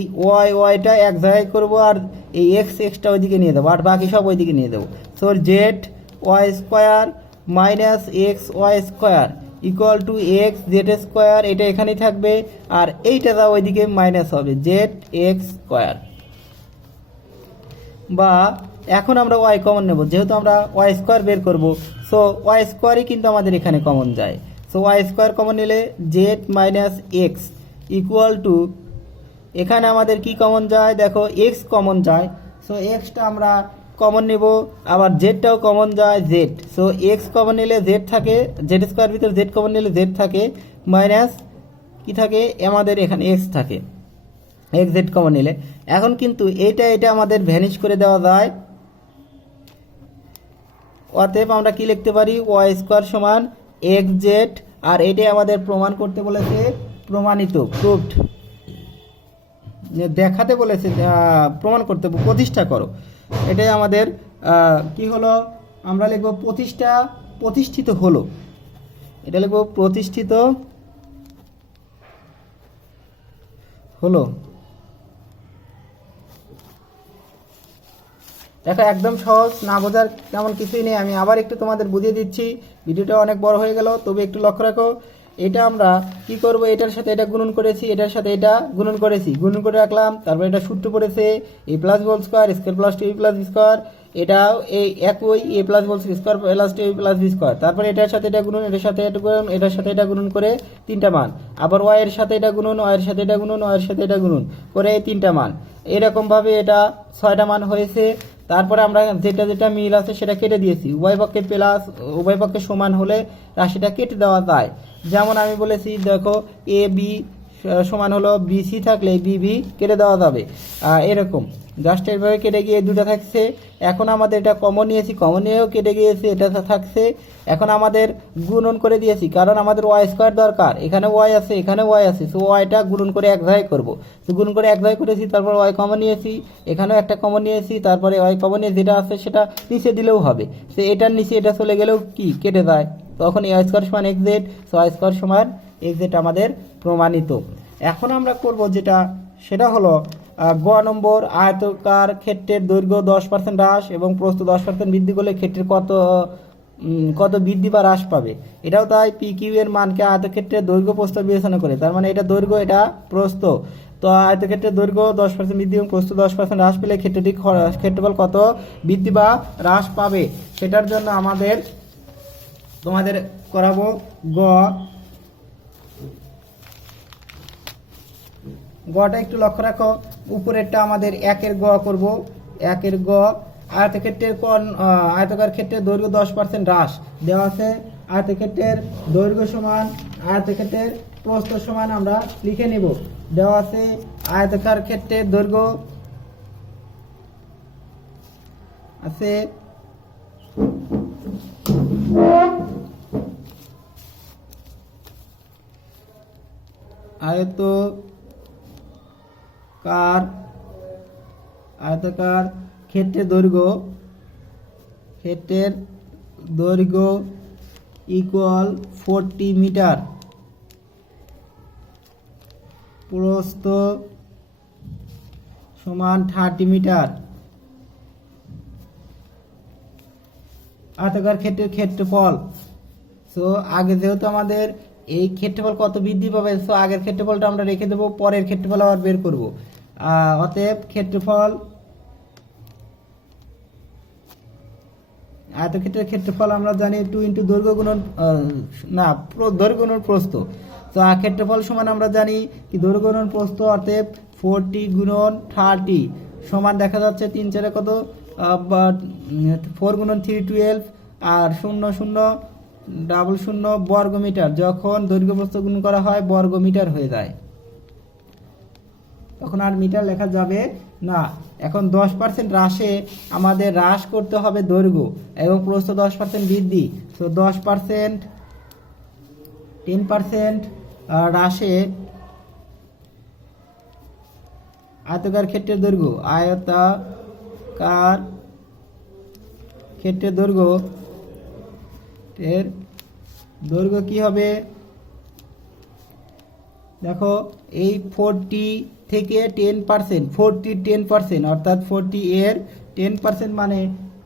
ওয়াইটা এক জায়গায় করবো, আর এই এক্সটা ওইদিকে নিয়ে দেবো, আর বাকি সব ওইদিকে নিয়ে দেবো। So z y square minus x y square equal to x z square, এটা এখানেই থাকবে, আর এইটা যা ওইদিকে মাইনাস হবে জেড এক্স স্কোয়ার। বা এখন আমরা ওয়াই কমন নেব, যেহেতু আমরা ওয়াই স্কোয়ার বের করব, সো ওয়াই স্কোয়ারই কিন্তু আমাদের এখানে কমন যায়। সো ওয়াই স্কোয়ার কমন নিলে Z minus x equal to, এখানে আমাদের কি কমন যায়, দেখো এক্স কমন যায়, সো এক্সটা আমরা কমন নেব, আবার জেডটাও কমন যায় জেড। সো এক্স কমন নিলে জেড থাকে, জেড স্কোয়ার ভিতরে জেড কমন নিলে জেড থাকে, মাইনাস কি থাকে আমাদের এখানে এক্স থাকে, এক্স জেড কমন নিলে। এখন কিন্তু এটা আমাদের ভ্যানিশ করে দেওয়া যায়। অতএব আমরা কি লিখতে পারি, ওয়াই স্কোয়ার সমান এক্স জেড, আর এটাই আমাদের প্রমাণ করতে বলেছে, প্রমাণিত, প্রুভড, দেখাতে বলেছে, প্রমাণ করতে, প্রতিষ্ঠা করো। এটাই আমাদের কি হলো, আমরা লিখব প্রতিষ্ঠিত হলো, এটা লিখব প্রতিষ্ঠিত হলো। দেখো একদম সহজ, না বোঝার তেমন কিছুই নেই। আমি আবার একটু তোমাদের বুঝিয়ে দিচ্ছি, ভিডিওটা অনেক বড় হয়ে গেল, তবে একটু লক্ষ্য রাখো। এটা আমরা কি করব, এটার সাথে এটা গুণন করেছি, এটার সাথে এটা গুণন করেছি, গুণন করে রাখলাম, তারপর এটা সূত্র পড়েছে a plus whole square square plus two plus b square, এটাও এই একই a plus whole square plus two plus b square, তারপরে এটার সাথে এটা গুণন, এটার সাথে এটা গুণন, এটার সাথে এটা গুণন করে তিনটা মান, আবার ওয়াই এর সাথে এটা গুণন, ওয়াই এর সাথে এটা গুণন, ওয়াই এর সাথে এটা গুণন করে এই তিনটা মান, এরকমভাবে এটা 6টা মান হয়েছে। তারপরে আমরা যেটা মিল আছে সেটা কেটে দিয়েছি, উভয় পক্ষে প্লাস উভয় পক্ষে সমান হলে রাশিটা কেটে দেওয়া যায়। যেমন আমি বলেছি, দেখো এ বি সমান হলো বিসি থাকলে বিবি কেটে দেওয়া যাবে এরকম জাস্ট এইভাবে কেটে গিয়ে দুটো থাকছে। এখন আমাদের এটা কমন নিয়েছি, কমন নিয়েও কেটে গিয়েছে, এটা থাকছে। এখন আমাদের গুণন করে দিয়েছি কারণ আমাদের ওয়াই স্কোয়ার দরকার, এখানে ওয়াই আছে এখানে ওয়াই আছে, সো ওয়াইটা গুণন করে এক জায়গায় করবো। তো গুণন করে এক জায়গায় করেছি, তারপর ওয়াই কমন নিয়েছি, এখানেও একটা কমন নিয়েছি, তারপরে ওয়াই কমন নিয়ে যেটা আছে সেটা নিচে দিলেও হবে। সে এটার নিচে এটা চলে গেলেও কি কেটে যায়, তখন ওয়াই স্কোয়ার সমান x z, so y square সমান এক্স জেড আমাদের প্রমাণিত। এখন আমরা করব যেটা সেটা হলো গ নম্বর, আয়তকার ক্ষেত্রের দৈর্ঘ্য 10% হ্রাস এবং প্রস্থ 10% বৃদ্ধি করলে ক্ষেত্রের কত বৃদ্ধি বা হ্রাস পাবে। এটাও তাই, পি কিউ এর মানকে আয়তক্ষেত্রের দৈর্ঘ্য প্রস্থ বিবেচনা করে, তার মানে এটা দৈর্ঘ্য এটা প্রস্থ। তো আয়তক্ষেত্রের দৈর্ঘ্য 10% বৃদ্ধি এবং প্রস্থ 10% হ্রাস পেলে ক্ষেত্রফল কত বৃদ্ধি বা হ্রাস পাবে, সেটার জন্য তোমাদের করাবো গটা একটু লক্ষ্য রাখো। উপরেরটা আমাদের একের গ করব, একের গ আয়তকার ক্ষেত্রের দৈর্ঘ্য 10% হ্রাস দেওয়া আছে। আয়তক্ষেত্রের দৈর্ঘ্য সমান আয়তক্ষেত্রের প্রস্থ সমান আমরা লিখে নিব। দেওয়া আছে আয়তকার ক্ষেত্রের দৈর্ঘ্য আছে আয়তকার ক্ষেত্রের দৈর্ঘ্য ইকুয়াল 40 মিটার, প্রস্থ সমান 30 মিটার। আয়তকার ক্ষেত্রের ক্ষেত্রফল, সো আগে যেহেতু আমাদের এই ক্ষেত্রফল কত বৃদ্ধি পাবে, সো আগের ক্ষেত্রফলটা আমরা রেখে দেবো, পরের ক্ষেত্রফল আবার বের করব। অতএব ক্ষেত্রফল, আয়তক্ষেত্রের ক্ষেত্রফল আমরা জানি 2 ইন্টু দৈর্ঘ্য গুণন দৈর্ঘ্য গুণন প্রস্থ। তো ক্ষেত্রফল সমান আমরা জানি কি দৈর্ঘ্য গুণন প্রস্থ, অতএব 40 গুণন 30 সমান দেখা যাচ্ছে 3 4 কত 4 গুণন 3 12 আর 0 0 00 বর্গ মিটার। যখন দৈর্ঘ্য প্রস্থ গুণ করা হয় বর্গ মিটার হয়ে যায়, তখন আর মিটার লেখা যাবে না। এখন 10% হ্রাসে আমাদের হ্রাস করতে হবে দৈর্ঘ্য এবং প্রস্থ 10% বৃদ্ধি। তো 10% 10% হ্রাসে আয়তাকার ক্ষেত্রের দৈর্ঘ্য, আয়তাকার ক্ষেত্রের দৈর্ঘ্য কি হবে দেখো, এই 40 থেকে 10%, 10% অর্থাৎ 40 এর 10% মানে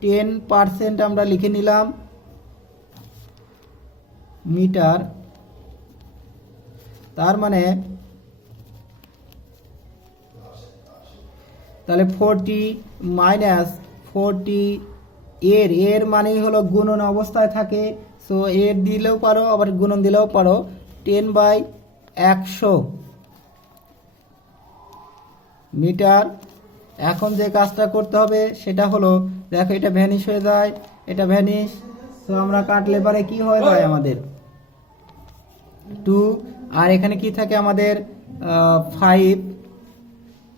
10% আমরা লিখে নিলাম মিটার। তার মানে তাহলে 40 মাইনাস 40 এর মানেই হলো গুণন অবস্থায় থাকে, সো এর দিলেও পারো আবার গুণন দিলেও পারো, 10/100 মিটার। এখন যে কাজটা করতে হবে সেটা হলো, দেখো এটা ভ্যানিশ হয়ে যায়, এটা ভ্যানিশ, তো আমরা কাটলে পারে কি হয়ে যায় আমাদের 2, আর এখানে কি থাকে আমাদের 5,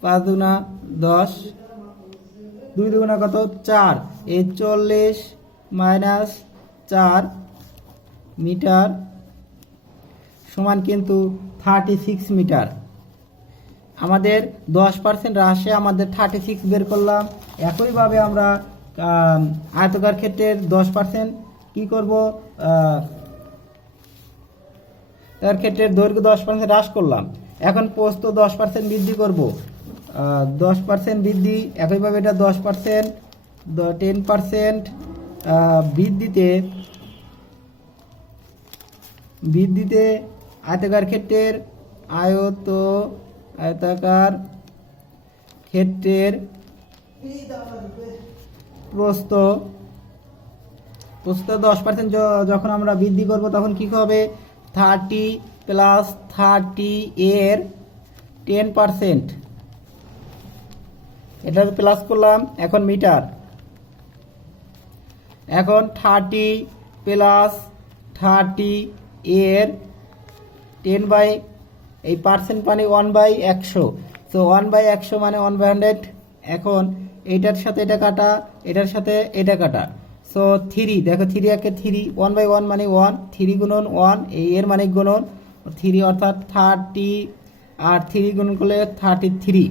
5 দুগুণা 10, 2 দুগুণা কত 4, এই 40 মাইনাস 4 মিটার সমান কিন্তু 36 মিটার। আমাদের 10% হ্রাসে আমাদের 36 বের করলাম। একইভাবে আমরা আয়তকার ক্ষেত্রের 10% কি করব, তার ক্ষেত্রের দৈর্ঘ্য 10% হ্রাস করলাম। এখন প্রস্থ 10% বৃদ্ধি করব, 10% বৃদ্ধি। একইভাবে এটা 10%, 10% বৃদ্ধিতে আয়তাকার ক্ষেত্রের প্রস্থ 10% যখন আমরা বৃদ্ধি করব তখন কি হবে, 30 + 30 এর 10%, এটা প্লাস করলাম। এখন মিটার, এখন 30 + 30 এর 10/100 এই পার্সেন্ট মানে 1/100, তো 1/100 মানে 1/100। এখন এইটার সাথে এটা কাটা, এটার সাথে এটা কাটা, সো 3, দেখো 3 একে 3, 1/1 মানে 1, 3 গুণন 1, এই এর মানে গুণন 3 অর্থাৎ 30, আর 3 গুণন করলে 33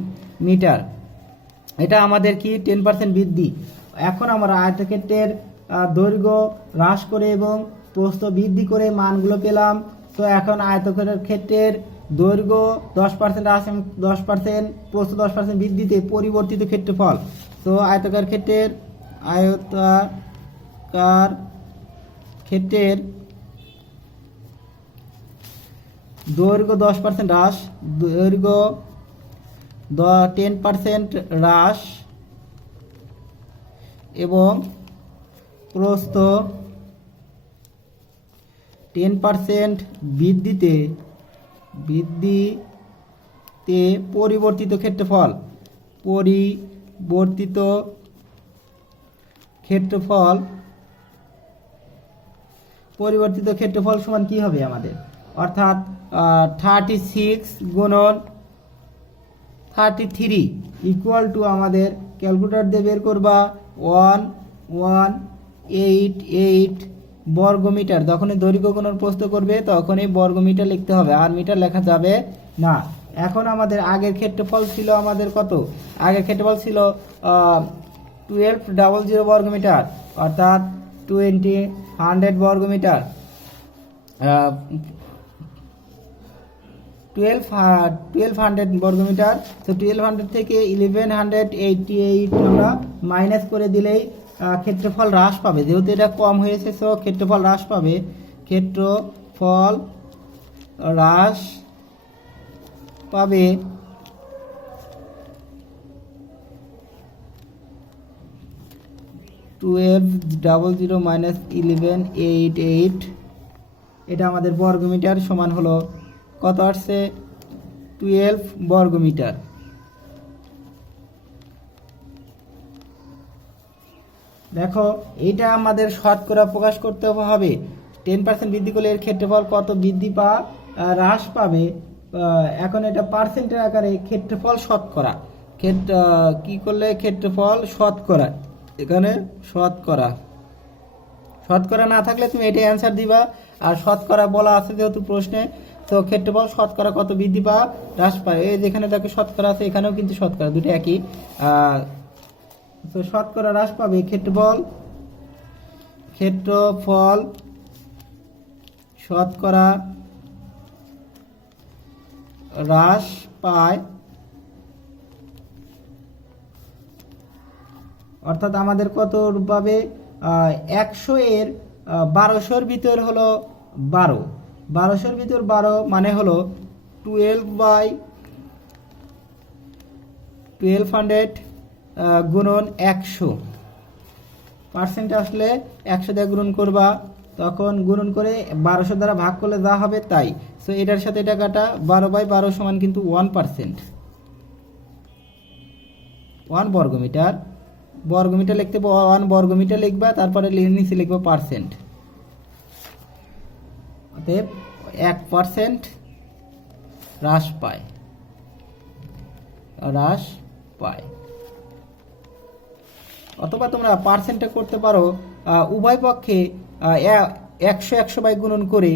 মিটার। এটা আমাদের কি 10% বৃদ্ধি। এখন আমরা আয়তক্ষেত্রের দৈর্ঘ্য হ্রাস করে এবং প্রস্থ বৃদ্ধি করে মানগুলো পেলাম। তো এখন আয়তক্ষেত্রের দৈর্ঘ্য 10% হ্রাস এবং 10% প্রস্থ 10% বৃদ্ধিতে পরিবর্তিত ক্ষেত্রফল। তো আয়তকার ক্ষেত্রের দৈর্ঘ্য 10% হ্রাস, দৈর্ঘ্য 10% হ্রাস এবং প্রস্থ 10% বৃদ্ধিতে পরিবর্তিত ক্ষেত্রফল সমান কি হবে আমাদের, অর্থাৎ 36 গুণন 33 ইকুয়াল টু আমাদের ক্যালকুলেটর দিয়ে বের করবা 1188 বর্গমিটার। যখনই দৈর্ঘ্য গুণন প্রস্থ করবে তখনই বর্গমিটার লিখতে হবে, আর মিটার লেখা যাবে না। এখন আমাদের আগের ক্ষেত্রফল ছিল আমাদের কত, আগের ক্ষেত্রফল ছিল 1200 বর্গমিটার, অর্থাৎ 100 বর্গমিটার, 1200 বর্গমিটার। তো 1200 থেকে 1188 আমরা মাইনাস করে দিলেই ক্ষেত্রফল হ্রাস পাবে, যেহেতু এটা কম হয়েছে সো ক্ষেত্রফল হ্রাস পাবে, ক্ষেত্রফল হ্রাস পাবে 1200 মাইনাস 1188, এটা আমাদের বর্গমিটার সমান হলো কত আসছে 12 বর্গমিটার। দেখো এটা আমাদের শতকরা প্রকাশ করতে হবে, 10% বৃদ্ধি করলে এর ক্ষেত্রফল কত বৃদ্ধি হ্রাস পাবে। এখন এটা পার্সেন্টের আকারে ক্ষেত্রফল শতকরা, কি করলে ক্ষেত্রফল শতকরা, এখানে শতকরা না থাকলে তুমি এটা অ্যান্সার দিবা, আর শতকরা বলা আছে যেহেতু প্রশ্নে, তো ক্ষেত্রফল শতকরা কত বৃদ্ধি হ্রাস পায়। এই যেখানে দেখো শতকরা আছে, এখানেও কিন্তু শতকরা, দুটো একই। তো শতকরা হ্রাস পাবে ক্ষেত্রফল শতকরা হ্রাস পায়, অর্থাৎ আমাদের কত পাবে 100 এর 1200 ভিতর হলো 1200 ভিতর 12 মানে হলো 1200 গুণন 100, পার্সেন্ট আসলে 100 দিয়ে গুণন করবা, তখন গুণন করে 1200 দ্বারা ভাগ করলে যা হবে তাই। সো এটার সাথে এটা কাটা, 12/12 সমান কিন্তু 1%, 1 বর্গমিটার। বর্গমিটার লিখতে 1 বর্গমিটার লিখবা, তারপরে নিচে লিখবো পার্সেন্ট, অতএব 1% হ্রাস পায়। অথবা তোমরা পার্সেন্টে করতে পারো উভয় পক্ষে 100 বাই গুণন করে,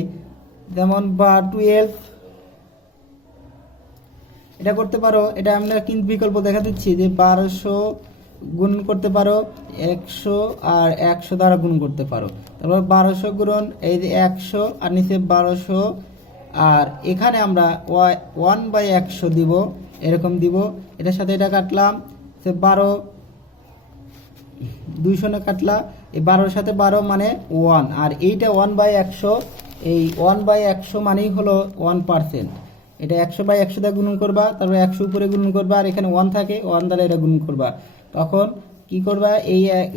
যেমন বা 12, এটা করতে পারো। এটা আমরা কিন্তু বিকল্প দেখা দিচ্ছি যে 1200 গুণন করতে পারো 100, আর 100 দ্বারা গুণ করতে পারো, তারপর 1200 গুণন এই যে 100 আর নিচে 1200, আর এখানে আমরা 1/100 দিব, এরকম দিব। এটার সাথে এটা কাটলাম, সে 12 200 কাটলা, এই 12-এর সাথে 12 মানে 1, আর এইটা 1/100, এই 1/100 মানেই হলো 1%। এটা 100/100 দিয়ে গুণন করবা, তারপর 100 উপরে গুণন করবা, আর এখানে 1 থাকে, 1 দ্বারা এটা গুণন করবা। তখন কি করবা,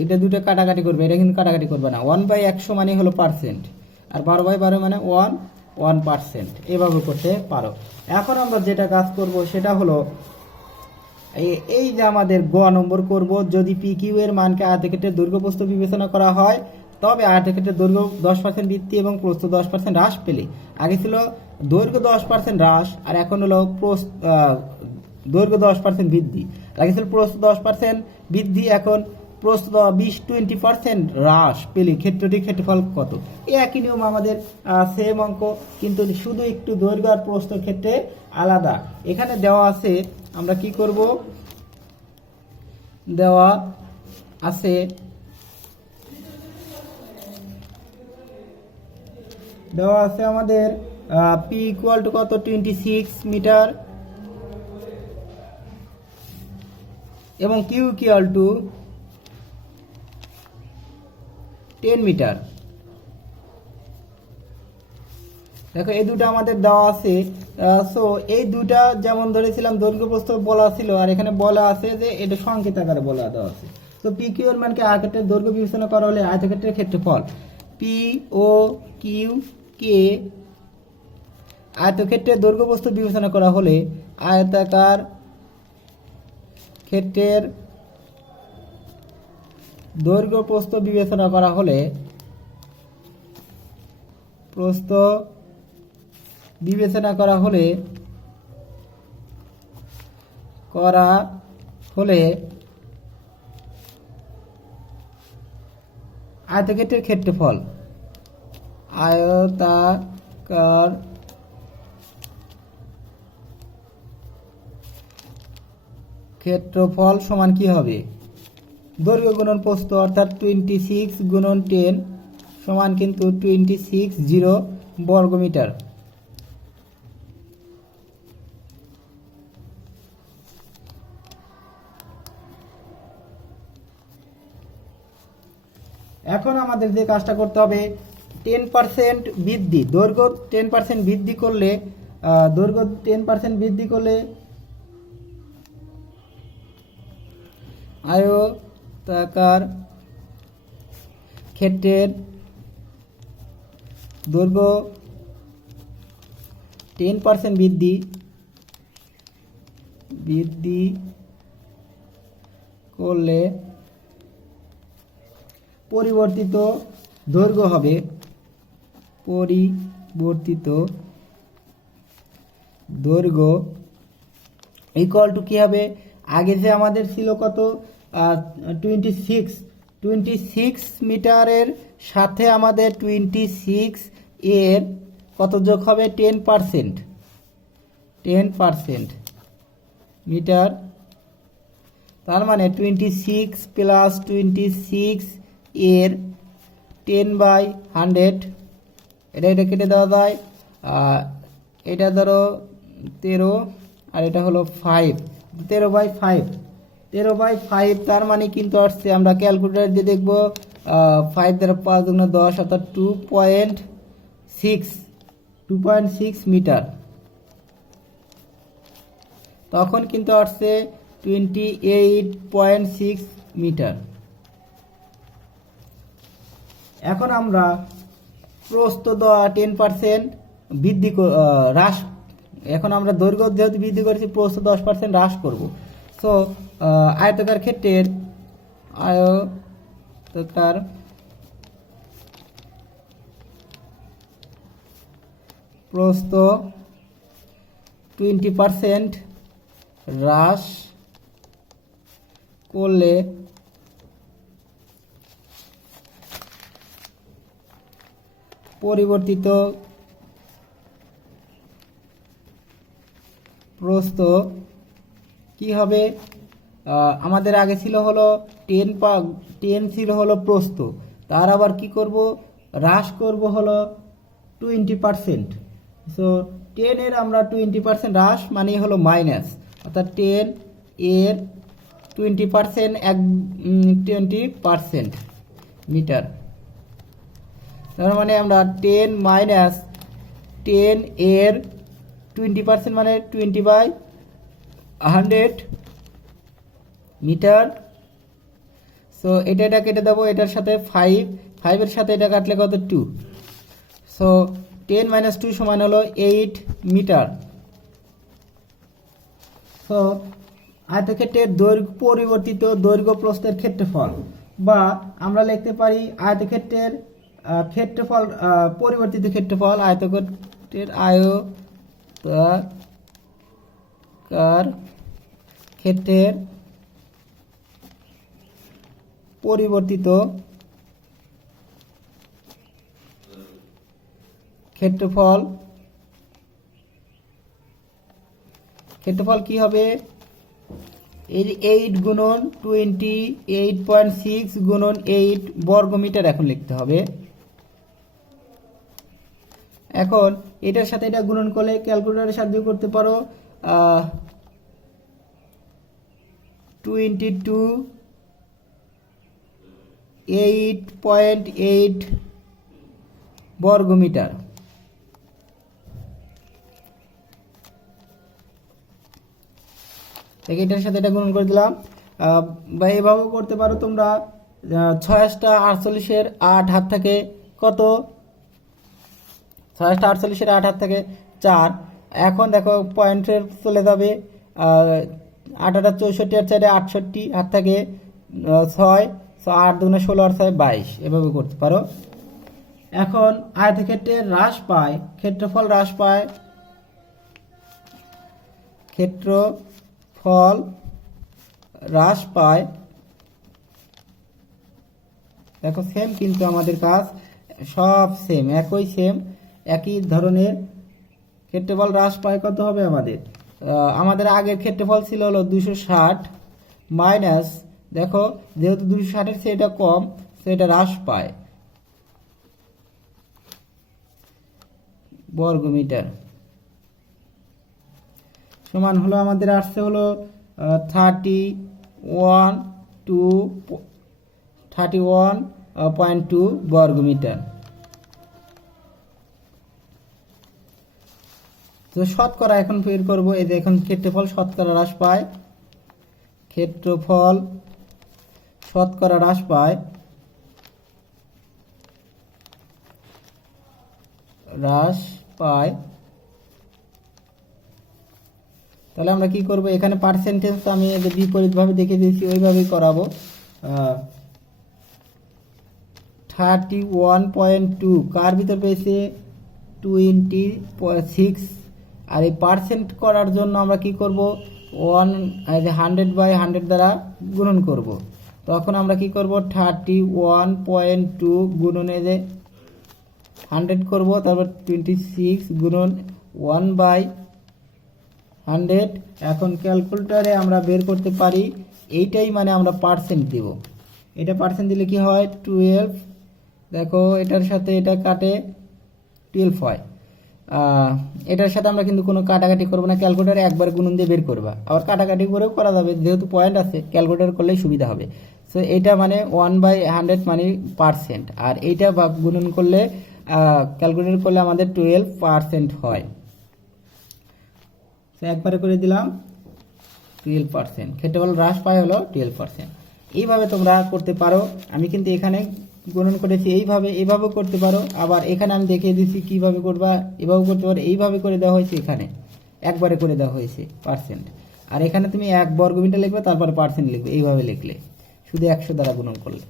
এটা দুটো কাটাকাটি করবে, এটা কিন্তু কাটাকাটি করবে না। 1/100 মানে হলো পার্সেন্ট, আর 12/12 মানে 1%। এভাবে করতে পারো। এখন আমরা যেটা কাজ করব সেটা হলো এই যে আমাদের গ নম্বর করব, যদি পি কিউ এর মানকে আয়তক্ষেত্রের দৈর্ঘ্য প্রস্থ বিবেচনা করা হয় তবে আয়তক্ষেত্রের দৈর্ঘ্য 10% বৃদ্ধি এবং প্রস্থ 10% হ্রাস পেলে, আগে ছিল দৈর্ঘ্য 10% হ্রাস, আর এখন হলো দৈর্ঘ্য 10% বৃদ্ধি। লাগেছিল প্রস্থ 10% বৃদ্ধি, এখন প্রস্থ 20-20% হ্রাস পেলে ক্ষেত্রটির ক্ষেত্রফল কত? এই একই নিয়ম আমাদের সেম অঙ্ক, কিন্তু শুধু একটু দৈর্ঘ্য আর প্রস্থের ক্ষেত্রে আলাদা। এখানে দেওয়া আছে, আমরা কি করব, দেওয়া আছে আমাদের পি ইকুয়াল টু কত, 26 মিটার, এবং কিউ ইকুয়াল টু 10 মিটার। দেখো এই দুটো আমাদের দেওয়া আছে। সো এই দুটা যেমন ধরেছিলাম দৈর্ঘ্য প্রস্থ বলা ছিল, আর এখানে বলা আছে যে এটা সংকেত আকারে বলা দেওয়া আছে। তো পি কিউ এর মানকে আয়তক্ষেত্রের দৈর্ঘ্য বিবেচনা করা হলে আয়তক্ষেত্রের ক্ষেত্রফল পি ও কিউ কে আয়তক্ষেত্রের দৈর্ঘ্য প্রস্থ বিবেচনা করা হলে আয়তাকার ক্ষেত্রের দৈর্ঘ্য প্রস্থ বিবেচনা করা হলে আয়তক্ষেত্রের ক্ষেত্রফল আয়তাকার ক্ষেত্রফল সমান কি হবে, দৈর্ঘ্য গুণন প্রস্থ, অর্থাৎ 26 গুণন 10 সমান কিন্তু 260 বর্গমিটার। এখন আমাদের যে কাজটা করতে হবে, 10% বৃদ্ধি, দৈর্ঘ্য 10% বৃদ্ধি করলে আয়তাকার ক্ষেত্রের দৈর্ঘ্য 10% বৃদ্ধি করলে পরিবর্তিত দৈর্ঘ্য হবে, ইকুয়াল টু কি হবে, আগে যে আমাদের ছিল কত, 26 মিটারের সাথে আমাদের 26 এর কত যোগ হবে, 10% মিটার, তার মানে 26 প্লাস 26 এর 10/100, এটা কেটে দেওয়া যায়, এটা ধরো 13 আর এটা হলো 5, 13/5, তার মানে কিন্তু আসছে, আমরা ক্যালকুলেটর দিয়ে দেখবো 5 দ্বারা 5 গুণ 10, অর্থাৎ 2.6 মিটার, তখন কিন্তু আসছে 28.6 মিটার। এখন আমরা প্রস্থ 10% হ্রাস, এখন আমরা দৈর্ঘ্য যেহেতু বৃদ্ধি করেছি, প্রস্থ 10% হ্রাস করব। সো আয়তাকার ক্ষেত্রের প্রস্থ 20% হ্রাস করলে পরিবর্তিত প্রস্থ কি হবে, আমাদের আগে ছিল হলো 10 ছিল হলো প্রস্থ, তার আবার কি করব, হ্রাস করব হলো 20%। সো 10 এর আমরা 20% হ্রাস মানে হলো মাইনাস, অর্থাৎ 10 এর 20% 20% মিটার, তার মানে আমরা 10 মাইনাস 10 এর 20% মানে 20/100 মিটার। সো এটা কেটে দেবো, এটার সাথে 5 এর সাথে এটা কাটলে কত, 2। সো 10 - 2 সমান হলো 8 মিটার। সো আয়তক্ষেত্রের পরিবর্তিত দৈর্ঘ্য প্রস্থের ক্ষেত্রফল, বা আমরা লিখতে পারি আয়তক্ষেত্রের ক্ষেত্রফল, পরিবর্তিত ক্ষেত্রফল ক্ষেত্রের আয়তাকার ক্ষেত্রের পরিবর্তিত ক্ষেত্রফল কি হবে? 8 গুণন 28.6 গুণন 8 বর্গমিটার এখন লিখতে হবে। এখন এটার সাথে এটা গুণন করলে ক্যালকুলেটরের সাহায্যে করতে পারো। 8.8 বর্গমিটার। এটার সাথে এটা গুণন করে দিলাম। বা এভাবেও করতে পারো তোমরা। 6 8 হাত থেকে কত? 6 48 8 হাত থেকে 4। এখন দেখো পয়েন্টের চলে যাবে। 8 8 64 আর 4 68 হাত থেকে 6 8 2 16 আর 6 22। এভাবে করতে পারো। এখন আয়তক্ষেত্রের হ্রাস পায়, ক্ষেত্রফল হ্রাস পায়, ক্ষেত্রফল হ্রাস পায়। দেখো সেম কিন্তু আমাদের কাজ সব সেম, একই ধরনের। ক্ষেত্রফল হ্রাস পায় কত হবে আমাদের? আমাদের আগের ক্ষেত্রফল ছিল হলো 260 মাইনাস, দেখো যেহেতু 260-এর সেটা কম সেটা হ্রাস পায় বর্গমিটার, সমান হলো আমাদের আসছে হলো 31.2 বর্গমিটার। তো শতকরা এখন বের করবো। এই যে এখন ক্ষেত্রফল শতকরা হ্রাস পায়, ক্ষেত্রফল শতকরা হ্রাস পায়, তাহলে আমরা কি করব? এখানে পার্সেন্টেজ তো আমি বিপরীতভাবে দেখে দিয়েছি, ওইভাবেই করাবো। 31.2 কার ভিতর পেয়েছে? 26। আর এই পার্সেন্ট করার জন্য আমরা কি করব? 100/100 দ্বারা গুণন করব। তখন আমরা কি করব? 31.2 গুণনে 100 করব, তারপর 26 গুণন 1/100। এখন ক্যালকুলেটরে আমরা বের করতে পারি, এইটাই মানে আমরা পার্সেন্ট দিব। এটা পার্সেন্ট দিলে কি হয়? 12। দেখো এটার সাথে এটা কাটে 12 হয়। এটার সাথে আমরা কিন্তু কোনো কাটাকাটি করবো না, ক্যালকুলেটারে একবার গুণন দিয়ে বের করবা। আবার কাটাকাটি করেও করা যাবে, যেহেতু পয়েন্ট আছে ক্যালকুলেটর করলেই সুবিধা হবে। সো এটা মানে 1/100 মানে পার্সেন্ট, আর এইটা গুণন করলে ক্যালকুলেটর করলে আমাদের 12% হয়। তো একবারে করে দিলাম 12%। ক্ষেত্রফল হ্রাস পায় হলো 12%। এইভাবে তোমরা করতে পারো। আমি কিন্তু এখানে গুণন করেছি এইভাবেও করতে পারো। আবার এখানে আমি দেখিয়ে দিচ্ছি কিভাবে করবা, এভাবে করতে পারো। এইভাবে করে দেওয়া হয়েছে, এখানে একবারে করে দেওয়া হয়েছে পার্সেন্ট। আর এখানে তুমি 1 বর্গমিটার লিখবে, তারপরে পার্সেন্ট লিখবে, এইভাবে লিখলে শুধু 100 দ্বারা গুণন করলে।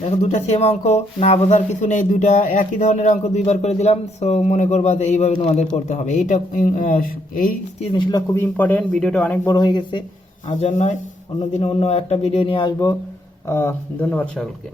দেখো দুটা সেম অঙ্ক, না বোঝার কিছু নেই, দুটা একই ধরনের অঙ্ক দুইবার করে দিলাম। সো মনে করবা যে এইভাবে তোমাদের করতে হবে। এই জিনিসগুলো খুবই ইম্পর্টেন্ট। ভিডিওটা অনেক বড় হয়ে গেছে, আর জন্য অন্যদিন অন্য একটা ভিডিও নিয়ে আসবো। ধন্যবাদ সকলকে।